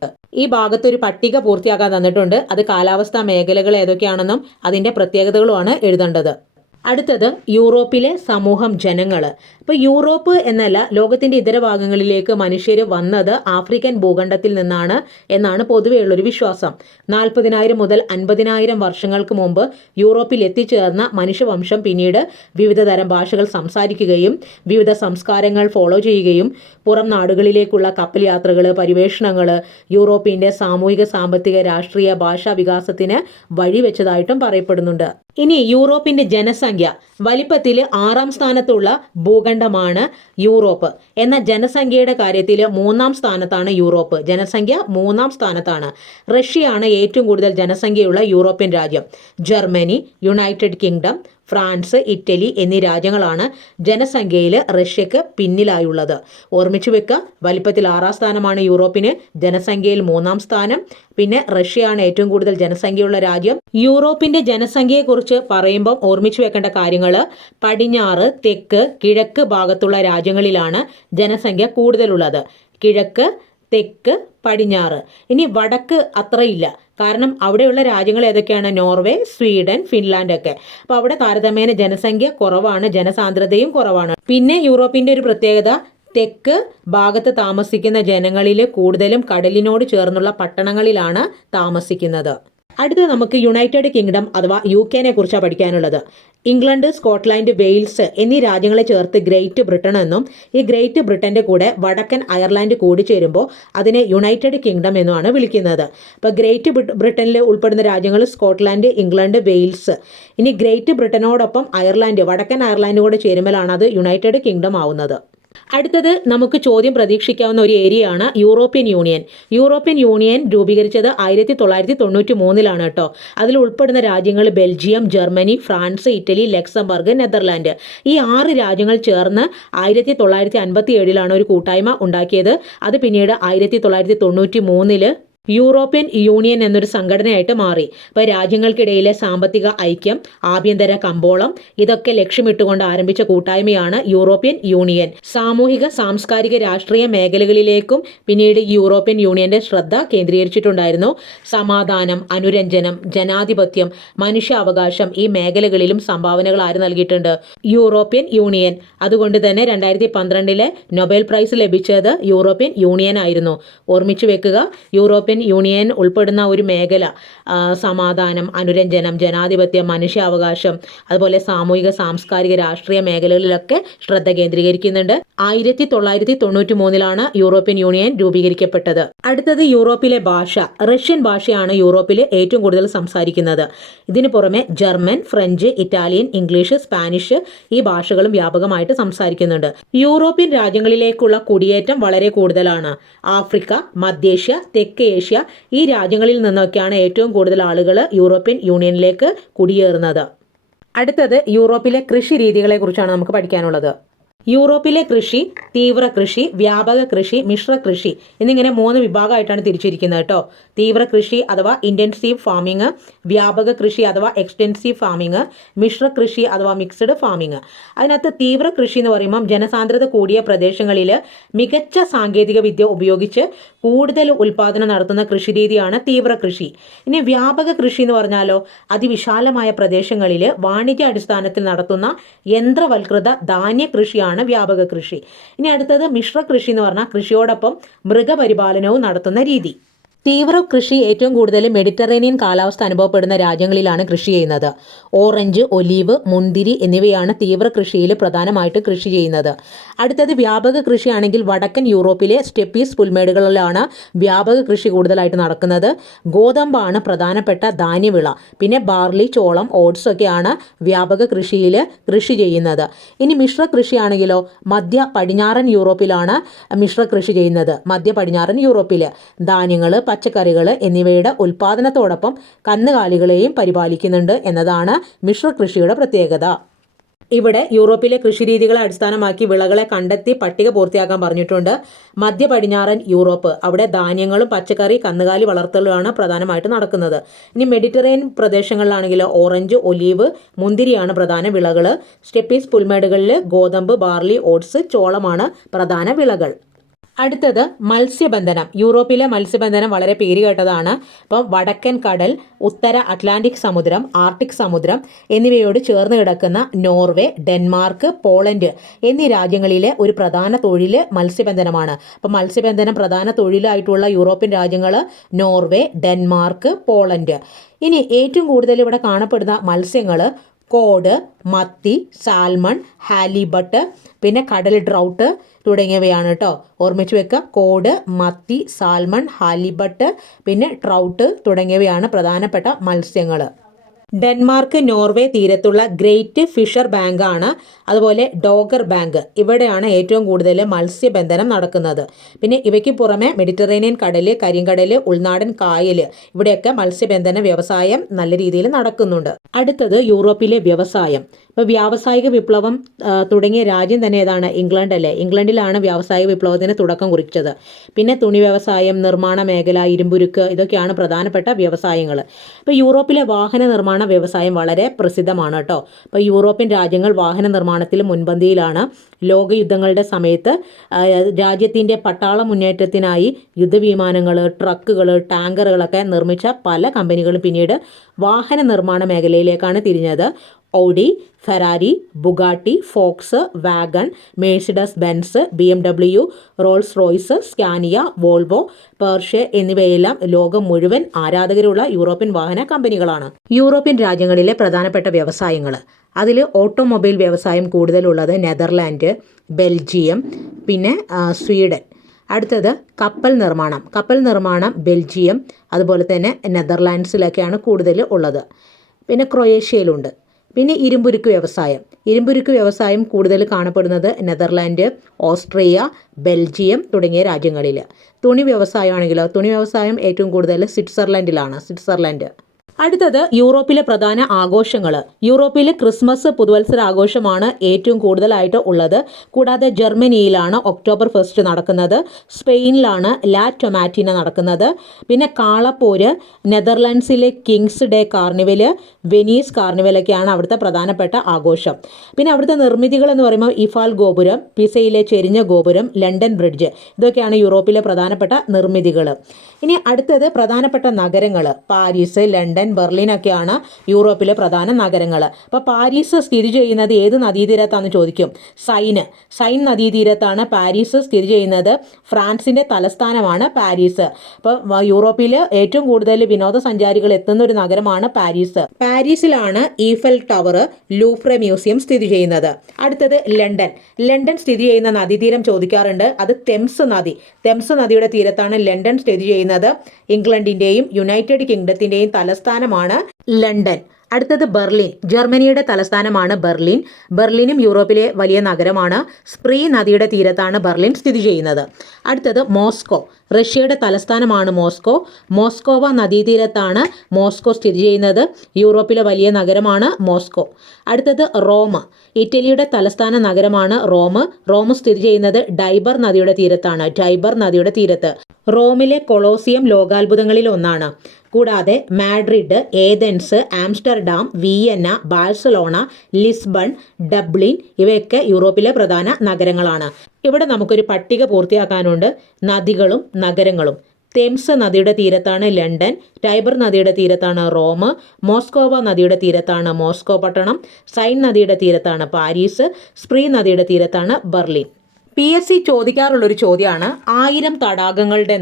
ഈ ഭാഗത്തൊരു പട്ടിക പൂർത്തിയാക്കാൻ തന്നിട്ടുണ്ട്. അത് കാലാവസ്ഥാ മേഖലകൾ ഏതൊക്കെയാണെന്നും അതിൻ്റെ പ്രത്യേകതകളുമാണ് എഴുതേണ്ടത്. അടുത്തത് യൂറോപ്പിലെ സമൂഹം, ജനങ്ങൾ. ഇപ്പോൾ യൂറോപ്പ് എന്നല്ല, ലോകത്തിൻ്റെ ഇതര ഭാഗങ്ങളിലേക്ക് മനുഷ്യർ വന്നത് ആഫ്രിക്കൻ ഭൂഖണ്ഡത്തിൽ നിന്നാണ് എന്നാണ് പൊതുവെയുള്ളൊരു വിശ്വാസം. 40,000 മുതൽ 50,000 വർഷങ്ങൾക്ക് മുമ്പ് യൂറോപ്പിൽ എത്തിച്ചേർന്ന മനുഷ്യവംശം പിന്നീട് വിവിധ തരം ഭാഷകൾ സംസാരിക്കുകയും വിവിധ സംസ്കാരങ്ങൾ ഫോളോ ചെയ്യുകയും പുറം നാടുകളിലേക്കുള്ള കപ്പൽ യാത്രകൾ, പരിവേഷണങ്ങൾ യൂറോപ്പിൻ്റെ സാമൂഹിക, സാമ്പത്തിക, രാഷ്ട്രീയ, ഭാഷാ വികാസത്തിന് വഴിവെച്ചതായിട്ടും പറയപ്പെടുന്നുണ്ട്. ഇനി യൂറോപ്പിൻ്റെ ജനസംഖ്യ വലിപ്പത്തിൽ 6ാം സ്ഥാനത്തുള്ള ഭൂഖണ്ഡമാണ് യൂറോപ്പ്. എന്നാൽ ജനസംഖ്യയുടെ കാര്യത്തിൽ 3ാം സ്ഥാനത്താണ് യൂറോപ്പ്. ജനസംഖ്യ 3ാം സ്ഥാനത്താണ്. റഷ്യയാണ് ഏറ്റവും കൂടുതൽ ജനസംഖ്യയുള്ള യൂറോപ്യൻ രാജ്യം. Germany, United kingdom, France, Italy എന്നീ രാജ്യങ്ങളാണ് ജനസംഖ്യയിൽ റഷ്യക്ക് പിന്നിലായുള്ളത്. ഓർമ്മിച്ചു വെക്കുക, വലിപ്പത്തിൽ 6ാം സ്ഥാനമാണ് യൂറോപ്പിന്, ജനസംഖ്യയിൽ 3ാം സ്ഥാനം. പിന്നെ റഷ്യയാണ് ഏറ്റവും കൂടുതൽ ജനസംഖ്യയുള്ള രാജ്യം. യൂറോപ്പിന്റെ ജനസംഖ്യയെക്കുറിച്ച് പറയുമ്പോൾ ഓർമ്മിച്ചു വെക്കേണ്ട കാര്യങ്ങൾ, പടിഞ്ഞാറ്, തെക്ക്, കിഴക്ക് ഭാഗത്തുള്ള രാജ്യങ്ങളിലാണ് ജനസംഖ്യ കൂടുതലുള്ളത്. കിഴക്ക്, തെക്ക്, പടിഞ്ഞാറ്. ഇനി വടക്ക് അത്രയില്ല, കാരണം അവിടെയുള്ള രാജ്യങ്ങൾ ഏതൊക്കെയാണ്? നോർവേ, സ്വീഡൻ, ഫിൻലാൻഡ് ഒക്കെ. അപ്പോൾ അവിടെ താരതമ്യേന ജനസംഖ്യ കുറവാണ്, ജനസാന്ദ്രതയും കുറവാണ്. പിന്നെ യൂറോപ്പിൻ്റെ ഒരു പ്രത്യേകത, തെക്ക് ഭാഗത്ത് താമസിക്കുന്ന ജനങ്ങളിൽ കൂടുതലും കടലിനോട് ചേർന്നുള്ള പട്ടണങ്ങളിലാണ് താമസിക്കുന്നത്. അടുത്തത് നമുക്ക് യുണൈറ്റഡ് കിങ്ഡം അഥവാ UK കുറിച്ചാണ് പഠിക്കാനുള്ളത്. ഇംഗ്ലണ്ട്, സ്കോട്ട്ലാൻഡ്, വെയിൽസ് എന്നീ രാജ്യങ്ങളെ ചേർത്ത് ഗ്രേറ്റ് ബ്രിട്ടൻ എന്നും ഈ ഗ്രേറ്റ് ബ്രിട്ടന്റെ കൂടെ വടക്കൻ അയർലാൻഡ് കൂടി ചേരുമ്പോൾ അതിനെ യുണൈറ്റഡ് കിങ്ഡം എന്നുമാണ് വിളിക്കുന്നത്. അപ്പോൾ ഗ്രേറ്റ് ബ്രിട്ടനിൽ ഉൾപ്പെടുന്ന രാജ്യങ്ങൾ സ്കോട്ട്ലാൻഡ്, ഇംഗ്ലണ്ട്, വെയിൽസ്. ഇനി ഗ്രേറ്റ് ബ്രിട്ടനോടൊപ്പം അയർലാൻഡ്, വടക്കൻ അയർലാൻഡ് കൂടെ ചേരുമ്പോഴാണ് അത് യുണൈറ്റഡ് കിങ്ഡം ആവുന്നത്. അടുത്തത് നമുക്ക് ചോദ്യം പ്രതീക്ഷിക്കാവുന്ന ഒരു ഏരിയയാണ് യൂറോപ്യൻ യൂണിയൻ. യൂറോപ്യൻ യൂണിയൻ രൂപീകരിച്ചത് 1993 കേട്ടോ. അതിൽ ഉൾപ്പെടുന്ന രാജ്യങ്ങൾ Belgium, Germany, France, Italy, Luxembourg, Netherland. ഈ 6 രാജ്യങ്ങൾ ചേർന്ന് 1957 ഒരു കൂട്ടായ്മ ഉണ്ടാക്കിയത്. അത് പിന്നീട് 1993 യൂറോപ്യൻ യൂണിയൻ എന്നൊരു സംഘടനയായിട്ട് മാറി. അപ്പോൾ രാജ്യങ്ങൾക്കിടയിലെ സാമ്പത്തിക ഐക്യം, ആഭ്യന്തര കമ്പോളം ഇതൊക്കെ ലക്ഷ്യമിട്ടുകൊണ്ട് ആരംഭിച്ച കൂട്ടായ്മയാണ് യൂറോപ്യൻ യൂണിയൻ. സാമൂഹിക, സാംസ്കാരിക, രാഷ്ട്രീയ മേഖലകളിലേക്കും പിന്നീട് യൂറോപ്യൻ യൂണിയന്റെ ശ്രദ്ധ കേന്ദ്രീകരിച്ചിട്ടുണ്ടായിരുന്നു. സമാധാനം, അനുരഞ്ജനം, ജനാധിപത്യം, മനുഷ്യാവകാശം ഈ മേഖലകളിലും സംഭാവനകൾ ആര് നൽകിയിട്ടുണ്ട്? European union. അതുകൊണ്ട് തന്നെ 2012 നൊബേൽ പ്രൈസ് ലഭിച്ചത് യൂറോപ്യൻ യൂണിയൻ ആയിരുന്നു. ഓർമ്മിച്ചു വെക്കുക, യൂറോപ്യൻ യൂണിയൻ ഉൾപ്പെടുന്ന ഒരു മേഖല സമാധാനം, അനുരഞ്ജനം, ജനാധിപത്യം, മനുഷ്യാവകാശം അതുപോലെ സാമൂഹിക, സാംസ്കാരിക, രാഷ്ട്രീയ മേഖലകളിലൊക്കെ ശ്രദ്ധ കേന്ദ്രീകരിക്കുന്നുണ്ട്. 1993 യൂറോപ്യൻ യൂണിയൻ രൂപീകരിക്കപ്പെട്ടത്. അടുത്തത് യൂറോപ്പിലെ ഭാഷ. റഷ്യൻ ഭാഷയാണ് യൂറോപ്പിൽ ഏറ്റവും കൂടുതൽ സംസാരിക്കുന്നത്. ഇതിനു പുറമെ German, French, Italian, English, Spanish ഈ ഭാഷകളും വ്യാപകമായിട്ട് സംസാരിക്കുന്നുണ്ട്. യൂറോപ്യൻ രാജ്യങ്ങളിലേക്കുള്ള കുടിയേറ്റം വളരെ കൂടുതലാണ്. ആഫ്രിക്ക, മധ്യേഷ്യ, തെക്കേ ഏഷ്യ ഈ രാജ്യങ്ങളിൽ നിന്നൊക്കെയാണ് ഏറ്റവും കൂടുതൽ ആളുകൾ യൂറോപ്യൻ യൂണിയനിലേക്ക് കുടിയേറുന്നത്. അടുത്തത് യൂറോപ്പിലെ കൃഷി രീതികളെ കുറിച്ചാണ് നമുക്ക് പഠിക്കാനുള്ളത്. യൂറോപ്പിലെ കൃഷി തീവ്ര കൃഷി, വ്യാപക കൃഷി, മിശ്ര കൃഷി എന്നിങ്ങനെ 3 വിഭാഗമായിട്ടാണ് തിരിച്ചിരിക്കുന്നത് കേട്ടോ. തീവ്ര കൃഷി അഥവാ ഇൻറ്റൻസീവ് ഫാമിംഗ്, വ്യാപക കൃഷി അഥവാ എക്സ്റ്റെൻസീവ് ഫാമിംഗ്, മിശ്ര കൃഷി അഥവാ മിക്സ്ഡ് ഫാമിംഗ്. അതിനകത്ത് തീവ്ര കൃഷി എന്ന് പറയുമ്പം ജനസാന്ദ്രത കൂടിയ പ്രദേശങ്ങളിൽ മികച്ച സാങ്കേതിക വിദ്യ ഉപയോഗിച്ച് കൂടുതൽ ഉൽപ്പാദനം നടത്തുന്ന കൃഷിരീതിയാണ് തീവ്ര കൃഷി. ഇനി വ്യാപക കൃഷി എന്ന് പറഞ്ഞാലോ, അതിവിശാലമായ പ്രദേശങ്ങളിൽ വാണിജ്യ അടിസ്ഥാനത്തിൽ നടത്തുന്ന യന്ത്രവൽകൃത ധാന്യ കൃഷിയാണ് വ്യാപക കൃഷി. ഇനി അടുത്തത് മിശ്ര കൃഷി എന്ന് പറഞ്ഞാൽ കൃഷിയോടൊപ്പം മൃഗപരിപാലനവും നടത്തുന്ന രീതി. തീവ്ര കൃഷി ഏറ്റവും കൂടുതൽ മെഡിറ്ററേനിയൻ കാലാവസ്ഥ അനുഭവപ്പെടുന്ന രാജ്യങ്ങളിലാണ് കൃഷി ചെയ്യുന്നത്. ഓറഞ്ച്, ഒലീവ്, മുന്തിരി എന്നിവയാണ് തീവ്ര കൃഷിയിൽ പ്രധാനമായിട്ട് കൃഷി ചെയ്യുന്നത്. അടുത്തത് വ്യാപക കൃഷിയാണെങ്കിൽ വടക്കൻ യൂറോപ്പിലെ സ്റ്റെപ്പീസ് പുൽമേടുകളിലാണ് വ്യാപക കൃഷി കൂടുതലായിട്ട് നടക്കുന്നത്. ഗോതമ്പാണ് പ്രധാനപ്പെട്ട ധാന്യവിള. പിന്നെ ബാർലി, ചോളം, ഓട്സ് ഒക്കെയാണ് വ്യാപക കൃഷിയിൽ കൃഷി ചെയ്യുന്നത്. ഇനി മിശ്ര കൃഷിയാണെങ്കിലോ മധ്യ പടിഞ്ഞാറൻ യൂറോപ്പിലാണ് മിശ്ര കൃഷി ചെയ്യുന്നത്. മധ്യ പടിഞ്ഞാറൻ യൂറോപ്പിൽ ധാന്യങ്ങൾ, പച്ചക്കറികൾ എന്നിവയുടെ ഉൽപ്പാദനത്തോടൊപ്പം കന്നുകാലികളെയും പരിപാലിക്കുന്നുണ്ട് എന്നതാണ് മിശ്ര കൃഷിയുടെ പ്രത്യേകത. ഇവിടെ യൂറോപ്പിലെ കൃഷിരീതികളെ അടിസ്ഥാനമാക്കി വിളകളെ കണ്ടെത്തി പട്ടിക പൂർത്തിയാക്കാൻ പറഞ്ഞിട്ടുണ്ട്. മധ്യ പടിഞ്ഞാറൻ യൂറോപ്പ്, അവിടെ ധാന്യങ്ങളും പച്ചക്കറി, കന്നുകാലി വളർത്തലുമാണ് പ്രധാനമായിട്ട് നടക്കുന്നത്. ഇനി മെഡിറ്ററേനിയൻ പ്രദേശങ്ങളിലാണെങ്കിൽ ഓറഞ്ച്, ഒലീവ്, മുന്തിരിയാണ് പ്രധാന വിളകൾ. സ്റ്റെപ്പീസ് പുൽമേടുകളിൽ ഗോതമ്പ്, ബാർലി, ഓട്സ്, ചോളമാണ് പ്രധാന വിളകൾ. അടുത്തത് മത്സ്യബന്ധനം. യൂറോപ്പിലെ മത്സ്യബന്ധനം വളരെ പേര് കേട്ടതാണ്. അപ്പം വടക്കൻ കടൽ, ഉത്തര അറ്റ്ലാന്റിക് സമുദ്രം, ആർട്ടിക് സമുദ്രം എന്നിവയോട് ചേർന്ന് കിടക്കുന്ന നോർവേ, ഡെൻമാർക്ക്, പോളണ്ട് എന്നീ രാജ്യങ്ങളിലെ ഒരു പ്രധാന തൊഴിൽ മത്സ്യബന്ധനമാണ്. അപ്പം മത്സ്യബന്ധനം പ്രധാന തൊഴിലായിട്ടുള്ള യൂറോപ്യൻ രാജ്യങ്ങൾ നോർവേ, ഡെൻമാർക്ക്, പോളണ്ട്. ഇനി ഏറ്റവും കൂടുതൽ ഇവിടെ കാണപ്പെടുന്ന മത്സ്യങ്ങൾ കോഡ്, മത്തി, സാൽമൺ, ഹാലിബട്ട്, പിന്നെ കടൽ ഡ്രൗട്ട് തുടങ്ങിയവയാണ് കേട്ടോ. ഓർമ്മിച്ച് വെക്കുക, കോഡ്, മത്തി, സാൽമൺ, ഹാലിബട്ട്, പിന്നെ ട്രൗട്ട് തുടങ്ങിയവയാണ് പ്രധാനപ്പെട്ട മത്സ്യങ്ങൾ. ഡെൻമാർക്ക്, നോർവേ തീരത്തുള്ള ഗ്രേറ്റ് ഫിഷർ ബാങ്കാണ്, അതുപോലെ ഡോഗർ ബാങ്ക്. ഇവിടെയാണ് ഏറ്റവും കൂടുതൽ മത്സ്യബന്ധനം നടക്കുന്നത്. പിന്നെ ഇവയ്ക്ക് പുറമെ മെഡിറ്ററേനിയൻ കടൽ, കരിങ്കടൽ, ഉൾനാടൻ കായൽ ഇവിടെയൊക്കെ മത്സ്യബന്ധന വ്യവസായം നല്ല രീതിയിൽ നടക്കുന്നുണ്ട്. അടുത്തത് യൂറോപ്പിലെ വ്യവസായം. ഇപ്പോൾ വ്യാവസായിക വിപ്ലവം തുടങ്ങിയ രാജ്യം തന്നെ ഏതാണ്? ഇംഗ്ലണ്ട് അല്ലേ? ഇംഗ്ലണ്ടിലാണ് വ്യാവസായിക വിപ്ലവത്തിന് തുടക്കം കുറിച്ചത്. പിന്നെ തുണി വ്യവസായം, നിർമ്മാണ മേഖല, ഇരുമ്പുരുക്ക് ഇതൊക്കെയാണ് പ്രധാനപ്പെട്ട വ്യവസായങ്ങൾ. ഇപ്പോൾ യൂറോപ്പിലെ വാഹന നിർമ്മാണ വ്യവസായം വളരെ പ്രസിദ്ധമാണ് കേട്ടോ. ഇപ്പോൾ യൂറോപ്യൻ രാജ്യങ്ങൾ വാഹന നിർമ്മാണത്തിൽ മുൻപന്തിയിലാണ്. ലോകയുദ്ധങ്ങളുടെ സമയത്ത് രാജ്യത്തിൻ്റെ പട്ടാള മുന്നേറ്റത്തിനായി യുദ്ധവിമാനങ്ങൾ, ട്രക്കുകൾ, ടാങ്കറുകളൊക്കെ നിർമ്മിച്ച പല കമ്പനികളും പിന്നീട് വാഹന നിർമ്മാണ മേഖലയിലേക്കാണ് തിരിഞ്ഞത്. Audi, Ferrari, Bugatti, Volkswagen, Mercedes Benz, BMW, Rolls Royce, Scania, Volvo, Porsche എന്നിവയെല്ലാം ലോകം മുഴുവൻ ആരാധകരുള്ള യൂറോപ്യൻ വാഹന കമ്പനികളാണ്. യൂറോപ്യൻ രാജ്യങ്ങളിലെ പ്രധാനപ്പെട്ട വ്യവസായങ്ങൾ, അതിൽ ഓട്ടോമൊബൈൽ വ്യവസായം കൂടുതലുള്ളത് നെതർലാൻഡ്, ബെൽജിയം, പിന്നെ സ്വീഡൻ. അടുത്തത് കപ്പൽ നിർമ്മാണം ബെൽജിയം, അതുപോലെ തന്നെ നെതർലാൻഡ്സിലൊക്കെയാണ് കൂടുതൽ ഉള്ളത്. പിന്നെ ക്രൊയേഷ്യയിലുണ്ട്. പിന്നെ ഇരുമ്പുരുക്ക് വ്യവസായം കൂടുതൽ കാണപ്പെടുന്നത് നെതർലാൻഡ്, ഓസ്ട്രിയ, ബെൽജിയം തുടങ്ങിയ രാജ്യങ്ങളിൽ. തുണി വ്യവസായം ഏറ്റവും കൂടുതൽ സ്വിറ്റ്സർലൻഡ്. അടുത്തത് യൂറോപ്പിലെ പ്രധാന ആഘോഷങ്ങൾ. യൂറോപ്പിൽ ക്രിസ്മസ് പുതുവത്സര ആഘോഷമാണ് ഏറ്റവും കൂടുതലായിട്ട് ഉള്ളത്. കൂടാതെ ജർമ്മനിയിലാണ് ഒക്ടോബർ ഫെസ്റ്റ് നടക്കുന്നത്, സ്പെയിനിലാണ് ലാ ടൊമാറ്റിന നടക്കുന്നത്. പിന്നെ കാളപ്പോര്, നെതർലാൻഡ്സിലെ കിങ്സ് ഡേ കാർണിവൽ, വെനീസ് കാർണിവലൊക്കെയാണ് അവിടുത്തെ പ്രധാനപ്പെട്ട ആഘോഷം. പിന്നെ അവിടുത്തെ നിർമ്മിതികൾ എന്ന് പറയുമ്പോൾ ഇഫാൽ ഗോപുരം, പിസയിലെ ചെരിഞ്ഞ ഗോപുരം, ലണ്ടൻ ബ്രിഡ്ജ്, ഇതൊക്കെയാണ് യൂറോപ്പിലെ പ്രധാനപ്പെട്ട നിർമ്മിതികൾ. ഇനി അടുത്തത് പ്രധാനപ്പെട്ട നഗരങ്ങൾ. പാരീസ്, ലണ്ടൻ, ബെർലിനൊക്കെയാണ് യൂറോപ്പിലെ പ്രധാന നഗരങ്ങൾ. അപ്പോൾ പാരീസ് സ്ഥിതി ചെയ്യുന്നത് ഏത് നദീതീരത്താണെന്ന് ചോദിക്കും. സൈൻ നദീതീരത്താണ് പാരീസ് സ്ഥിതി ചെയ്യുന്നത്. ഫ്രാൻസിൻ്റെ തലസ്ഥാനമാണ് പാരീസ്. അപ്പോൾ യൂറോപ്പിൽ ഏറ്റവും കൂടുതൽ വിനോദസഞ്ചാരികൾ എത്തുന്ന ഒരു നഗരമാണ് പാരീസ്. പാരീസിലാണ് ഈഫൽ ടവർ, ലൂഫ്രെ മ്യൂസിയം സ്ഥിതി ചെയ്യുന്നത്. അടുത്തത് ലണ്ടൻ സ്ഥിതി ചെയ്യുന്ന നദീതീരം ചോദിക്കാറുണ്ട്. അത് തെംസ് നദിയുടെ തീരത്താണ് ലണ്ടൻ സ്ഥിതി ചെയ്യുന്നത്. ഇംഗ്ലണ്ടിൻ്റെയും യുണൈറ്റഡ് കിങ്ഡത്തിൻ്റെയും തലസ്ഥാനമാണ് ലണ്ടൻ. അടുത്തത് ബെർലിൻ, ജർമ്മനിയുടെ തലസ്ഥാനമാണ് ബെർലിനും യൂറോപ്പിലെ വലിയ നഗരമാണ്. സ്പ്രീ നദിയുടെ തീരത്താണ് ബെർലിൻ സ്ഥിതി ചെയ്യുന്നത്. അടുത്തത് മോസ്കോ, റഷ്യയുടെ തലസ്ഥാനമാണ് മോസ്കോവ നദീതീരത്താണ് മോസ്കോ സ്ഥിതി ചെയ്യുന്നത്. യൂറോപ്പിലെ വലിയ നഗരമാണ് മോസ്കോ. അടുത്തത് റോം, ഇറ്റലിയുടെ തലസ്ഥാന നഗരമാണ് റോം സ്ഥിതി ചെയ്യുന്നത് ഡൈബർ നദിയുടെ തീരത്ത്. റോമിലെ കൊളോസിയം ലോകാത്ഭുതങ്ങളിൽ ഒന്നാണ്. കൂടാതെ Madrid, Athens, Amsterdam, Vienna, Barcelona, Lisbon, Dublin ഇവയൊക്കെ യൂറോപ്പിലെ പ്രധാന നഗരങ്ങളാണ്. ഇവിടെ നമുക്കൊരു പട്ടിക പൂർത്തിയാക്കാനുണ്ട്. നദികളും നഗരങ്ങളും. തെംസ് നദിയുടെ തീരത്താണ് ലണ്ടൻ, ടൈബർ നദിയുടെ തീരത്താണ് റോം, മോസ്കോവ നദിയുടെ തീരത്താണ് മോസ്കോ പട്ടണം, സൈൻ നദിയുടെ തീരത്താണ് പാരീസ്, സ്പ്രീ നദിയുടെ തീരത്താണ് ബെർലിൻ. PSC ചോദിക്കാറുള്ളൊരു ചോദ്യമാണ് 1000 തടാകങ്ങളുടെ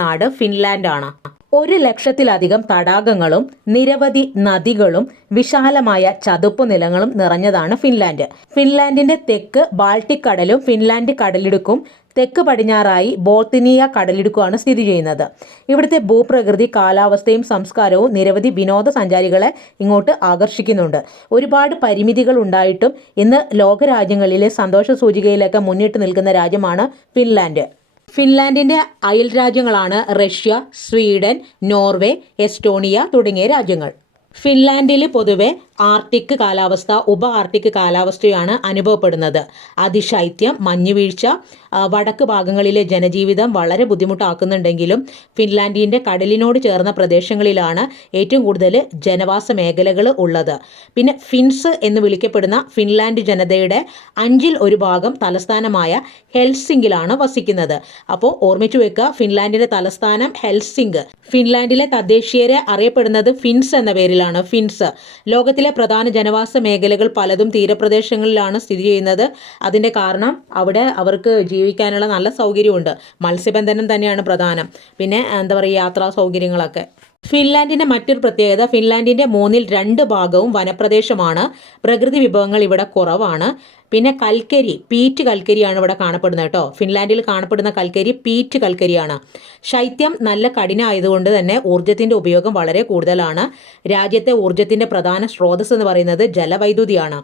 നാട് ഫിൻലാൻഡാണ്. 100,000-ലധികം തടാകങ്ങളും നിരവധി നദികളും വിശാലമായ ചതുപ്പ് നിലങ്ങളും നിറഞ്ഞതാണ് ഫിൻലാൻഡ്. ഫിൻലാൻഡിന്റെ തെക്ക് ബാൾട്ടിക് കടലും ഫിൻലാൻഡ് കടലിടുക്കും തെക്ക് പടിഞ്ഞാറായി ബോൾത്തിനിയ കടലിടുക്കുമാണ് സ്ഥിതി ചെയ്യുന്നത്. ഇവിടുത്തെ ഭൂപ്രകൃതി, കാലാവസ്ഥയും സംസ്കാരവും നിരവധി വിനോദസഞ്ചാരികളെ ഇങ്ങോട്ട് ആകർഷിക്കുന്നുണ്ട്. ഒരുപാട് പരിമിതികൾ ഉണ്ടായിട്ടും ഇന്ന് ലോകരാജ്യങ്ങളിലെ സന്തോഷ സൂചികയിലൊക്കെ മുന്നിട്ട് നിൽക്കുന്ന രാജ്യമാണ് ഫിൻലാൻഡ്. ഫിൻലാൻഡിൻ്റെ അയൽ രാജ്യങ്ങളാണ് റഷ്യ, സ്വീഡൻ, നോർവേ, എസ്റ്റോണിയ തുടങ്ങിയ രാജ്യങ്ങൾ. ഫിൻലാൻഡിൽ പൊതുവെ ആർട്ടിക് കാലാവസ്ഥ, ഉപ ആർട്ടിക് കാലാവസ്ഥയാണ് അനുഭവപ്പെടുന്നത്. അതിശൈത്യം, മഞ്ഞുവീഴ്ച വടക്ക് ഭാഗങ്ങളിലെ ജനജീവിതം വളരെ ബുദ്ധിമുട്ടാക്കുന്നുണ്ടെങ്കിലും ഫിൻലാൻഡിൻ്റെ കടലിനോട് ചേർന്ന പ്രദേശങ്ങളിലാണ് ഏറ്റവും കൂടുതൽ ജനവാസ മേഖലകൾ ഉള്ളത്. പിന്നെ ഫിൻസ് എന്ന് വിളിക്കപ്പെടുന്ന ഫിൻലാൻഡ് ജനതയുടെ 1/5 തലസ്ഥാനമായ ഹെൽസിങ്കിലാണ് വസിക്കുന്നത്. അപ്പോൾ ഓർമ്മിച്ചു വെക്കുക, ഫിൻലാൻഡിൻ്റെ തലസ്ഥാനം ഹെൽസിങ്ക്. ഫിൻലാൻഡിലെ തദ്ദേശീയരെ അറിയപ്പെടുന്നത് ഫിൻസ് എന്ന പേരിലാണ്. ഫിൻസ് ലോകത്തിലെ പ്രധാന ജനവാസ മേഖലകൾ പലതും തീരപ്രദേശങ്ങളിലാണ് സ്ഥിതി ചെയ്യുന്നത്. അതിൻ്റെ കാരണം അവിടെ അവർക്ക് ജീവിക്കാനുള്ള നല്ല സൗകര്യമുണ്ട്. മത്സ്യബന്ധനം തന്നെയാണ് പ്രധാനം. പിന്നെ യാത്രാ സൗകര്യങ്ങളൊക്കെ. ഫിൻലാൻഡിൻ്റെ മറ്റൊരു പ്രത്യേകത, ഫിൻലാൻഡിൻ്റെ 2/3 ഭാഗവും വനപ്രദേശമാണ്. പ്രകൃതി വിഭവങ്ങൾ ഇവിടെ കുറവാണ്. പിന്നെ പീറ്റ് കൽക്കരിയാണ് ഇവിടെ കാണപ്പെടുന്നത് കേട്ടോ. ഫിൻലാൻഡിൽ കാണപ്പെടുന്ന കൽക്കരി പീറ്റ് കൽക്കരിയാണ്. ശൈത്യം നല്ല കഠിനമായതുകൊണ്ട് തന്നെ ഊർജ്ജത്തിൻ്റെ ഉപയോഗം വളരെ കൂടുതലാണ്. രാജ്യത്തെ ഊർജ്ജത്തിൻ്റെ പ്രധാന സ്രോതസ് എന്ന് പറയുന്നത് ജലവൈദ്യുതിയാണ്.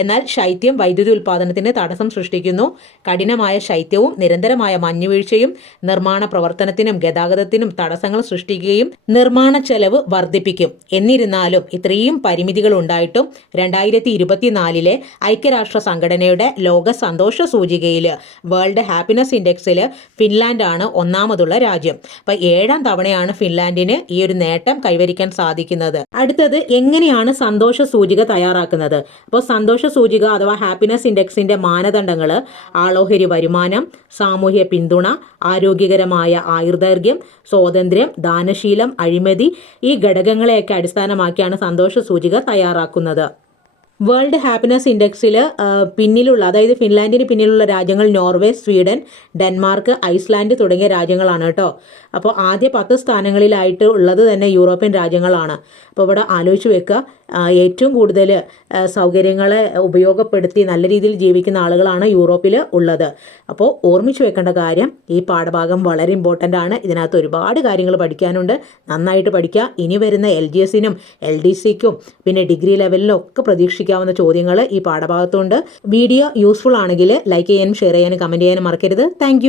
എന്നാൽ ശൈത്യം വൈദ്യുതി ഉൽപ്പാദനത്തിന് തടസ്സം സൃഷ്ടിക്കുന്നു. കഠിനമായ ശൈത്യവും നിരന്തരമായ മഞ്ഞുവീഴ്ചയും നിർമ്മാണ പ്രവർത്തനത്തിനും ഗതാഗതത്തിനും തടസ്സങ്ങൾ സൃഷ്ടിക്കുകയും നിർമ്മാണ ചെലവ് വർദ്ധിപ്പിക്കും. എന്നിരുന്നാലും ഇത്രയും പരിമിതികൾ ഉണ്ടായിട്ടും 2024 ഐക്യരാഷ്ട്ര സംഘടന ഘടനയുടെ ലോക സന്തോഷ സൂചികയിൽ വേൾഡ് ഹാപ്പിനെസ് ഇൻഡെക്സിൽ ഫിൻലാൻഡാണ് ഒന്നാമതുള്ള രാജ്യം. അപ്പോൾ 7ാം തവണയാണ് ഫിൻലാൻഡിന് ഈ ഒരു നേട്ടം കൈവരിക്കാൻ സാധിക്കുന്നത്. അടുത്തത് എങ്ങനെയാണ് സന്തോഷ സൂചിക തയ്യാറാക്കുന്നത്? അപ്പോൾ സന്തോഷ സൂചിക അഥവാ ഹാപ്പിനെസ് ഇൻഡെക്സിന്റെ മാനദണ്ഡങ്ങൾ ആളോഹരി വരുമാനം, സാമൂഹ്യ പിന്തുണ, ആരോഗ്യകരമായ ആയുർദൈർഘ്യം, സ്വാതന്ത്ര്യം, ദാനശീലം, അഴിമതി, ഈ ഘടകങ്ങളെയൊക്കെ അടിസ്ഥാനമാക്കിയാണ് സന്തോഷ സൂചിക തയ്യാറാക്കുന്നത്. വേൾഡ് ഹാപ്പിനെസ് ഇൻഡെക്സിൽ പിന്നിലുള്ള, അതായത് ഫിൻലാൻഡിന് പിന്നിലുള്ള രാജ്യങ്ങൾ നോർവേ, സ്വീഡൻ, ഡെൻമാർക്ക്, ഐസ്ലാൻഡ് തുടങ്ങിയ രാജ്യങ്ങളാണ് കേട്ടോ. അപ്പോൾ ആദ്യ 10 സ്ഥാനങ്ങളിലായിട്ട് ഉള്ളത് തന്നെ യൂറോപ്യൻ രാജ്യങ്ങളാണ്. അപ്പോൾ ഇവിടെ ആലോചിച്ച് വെക്കുക, ഏറ്റവും കൂടുതൽ സൗകര്യങ്ങളെ ഉപയോഗപ്പെടുത്തി നല്ല രീതിയിൽ ജീവിക്കുന്ന ആളുകളാണ് യൂറോപ്പിൽ ഉള്ളത്. അപ്പോൾ ഓർമ്മിച്ച് വെക്കേണ്ട കാര്യം, ഈ പാഠഭാഗം വളരെ ഇമ്പോർട്ടൻ്റ് ആണ്. ഇതിനകത്ത് ഒരുപാട് കാര്യങ്ങൾ പഠിക്കാനുണ്ട്. നന്നായിട്ട് പഠിക്കുക. ഇനി വരുന്ന LGSനും LDCക്കും പിന്നെ ഡിഗ്രി ലെവലിനും ഒക്കെ പ്രതീക്ഷിക്കാവുന്ന ചോദ്യങ്ങൾ ഈ പാഠഭാഗത്തുണ്ട്. വീഡിയോ യൂസ്ഫുൾ ആണെങ്കിൽ ലൈക്ക് ചെയ്യാനും ഷെയർ ചെയ്യാനും കമൻറ്റ് ചെയ്യാനും മറക്കരുത്. താങ്ക്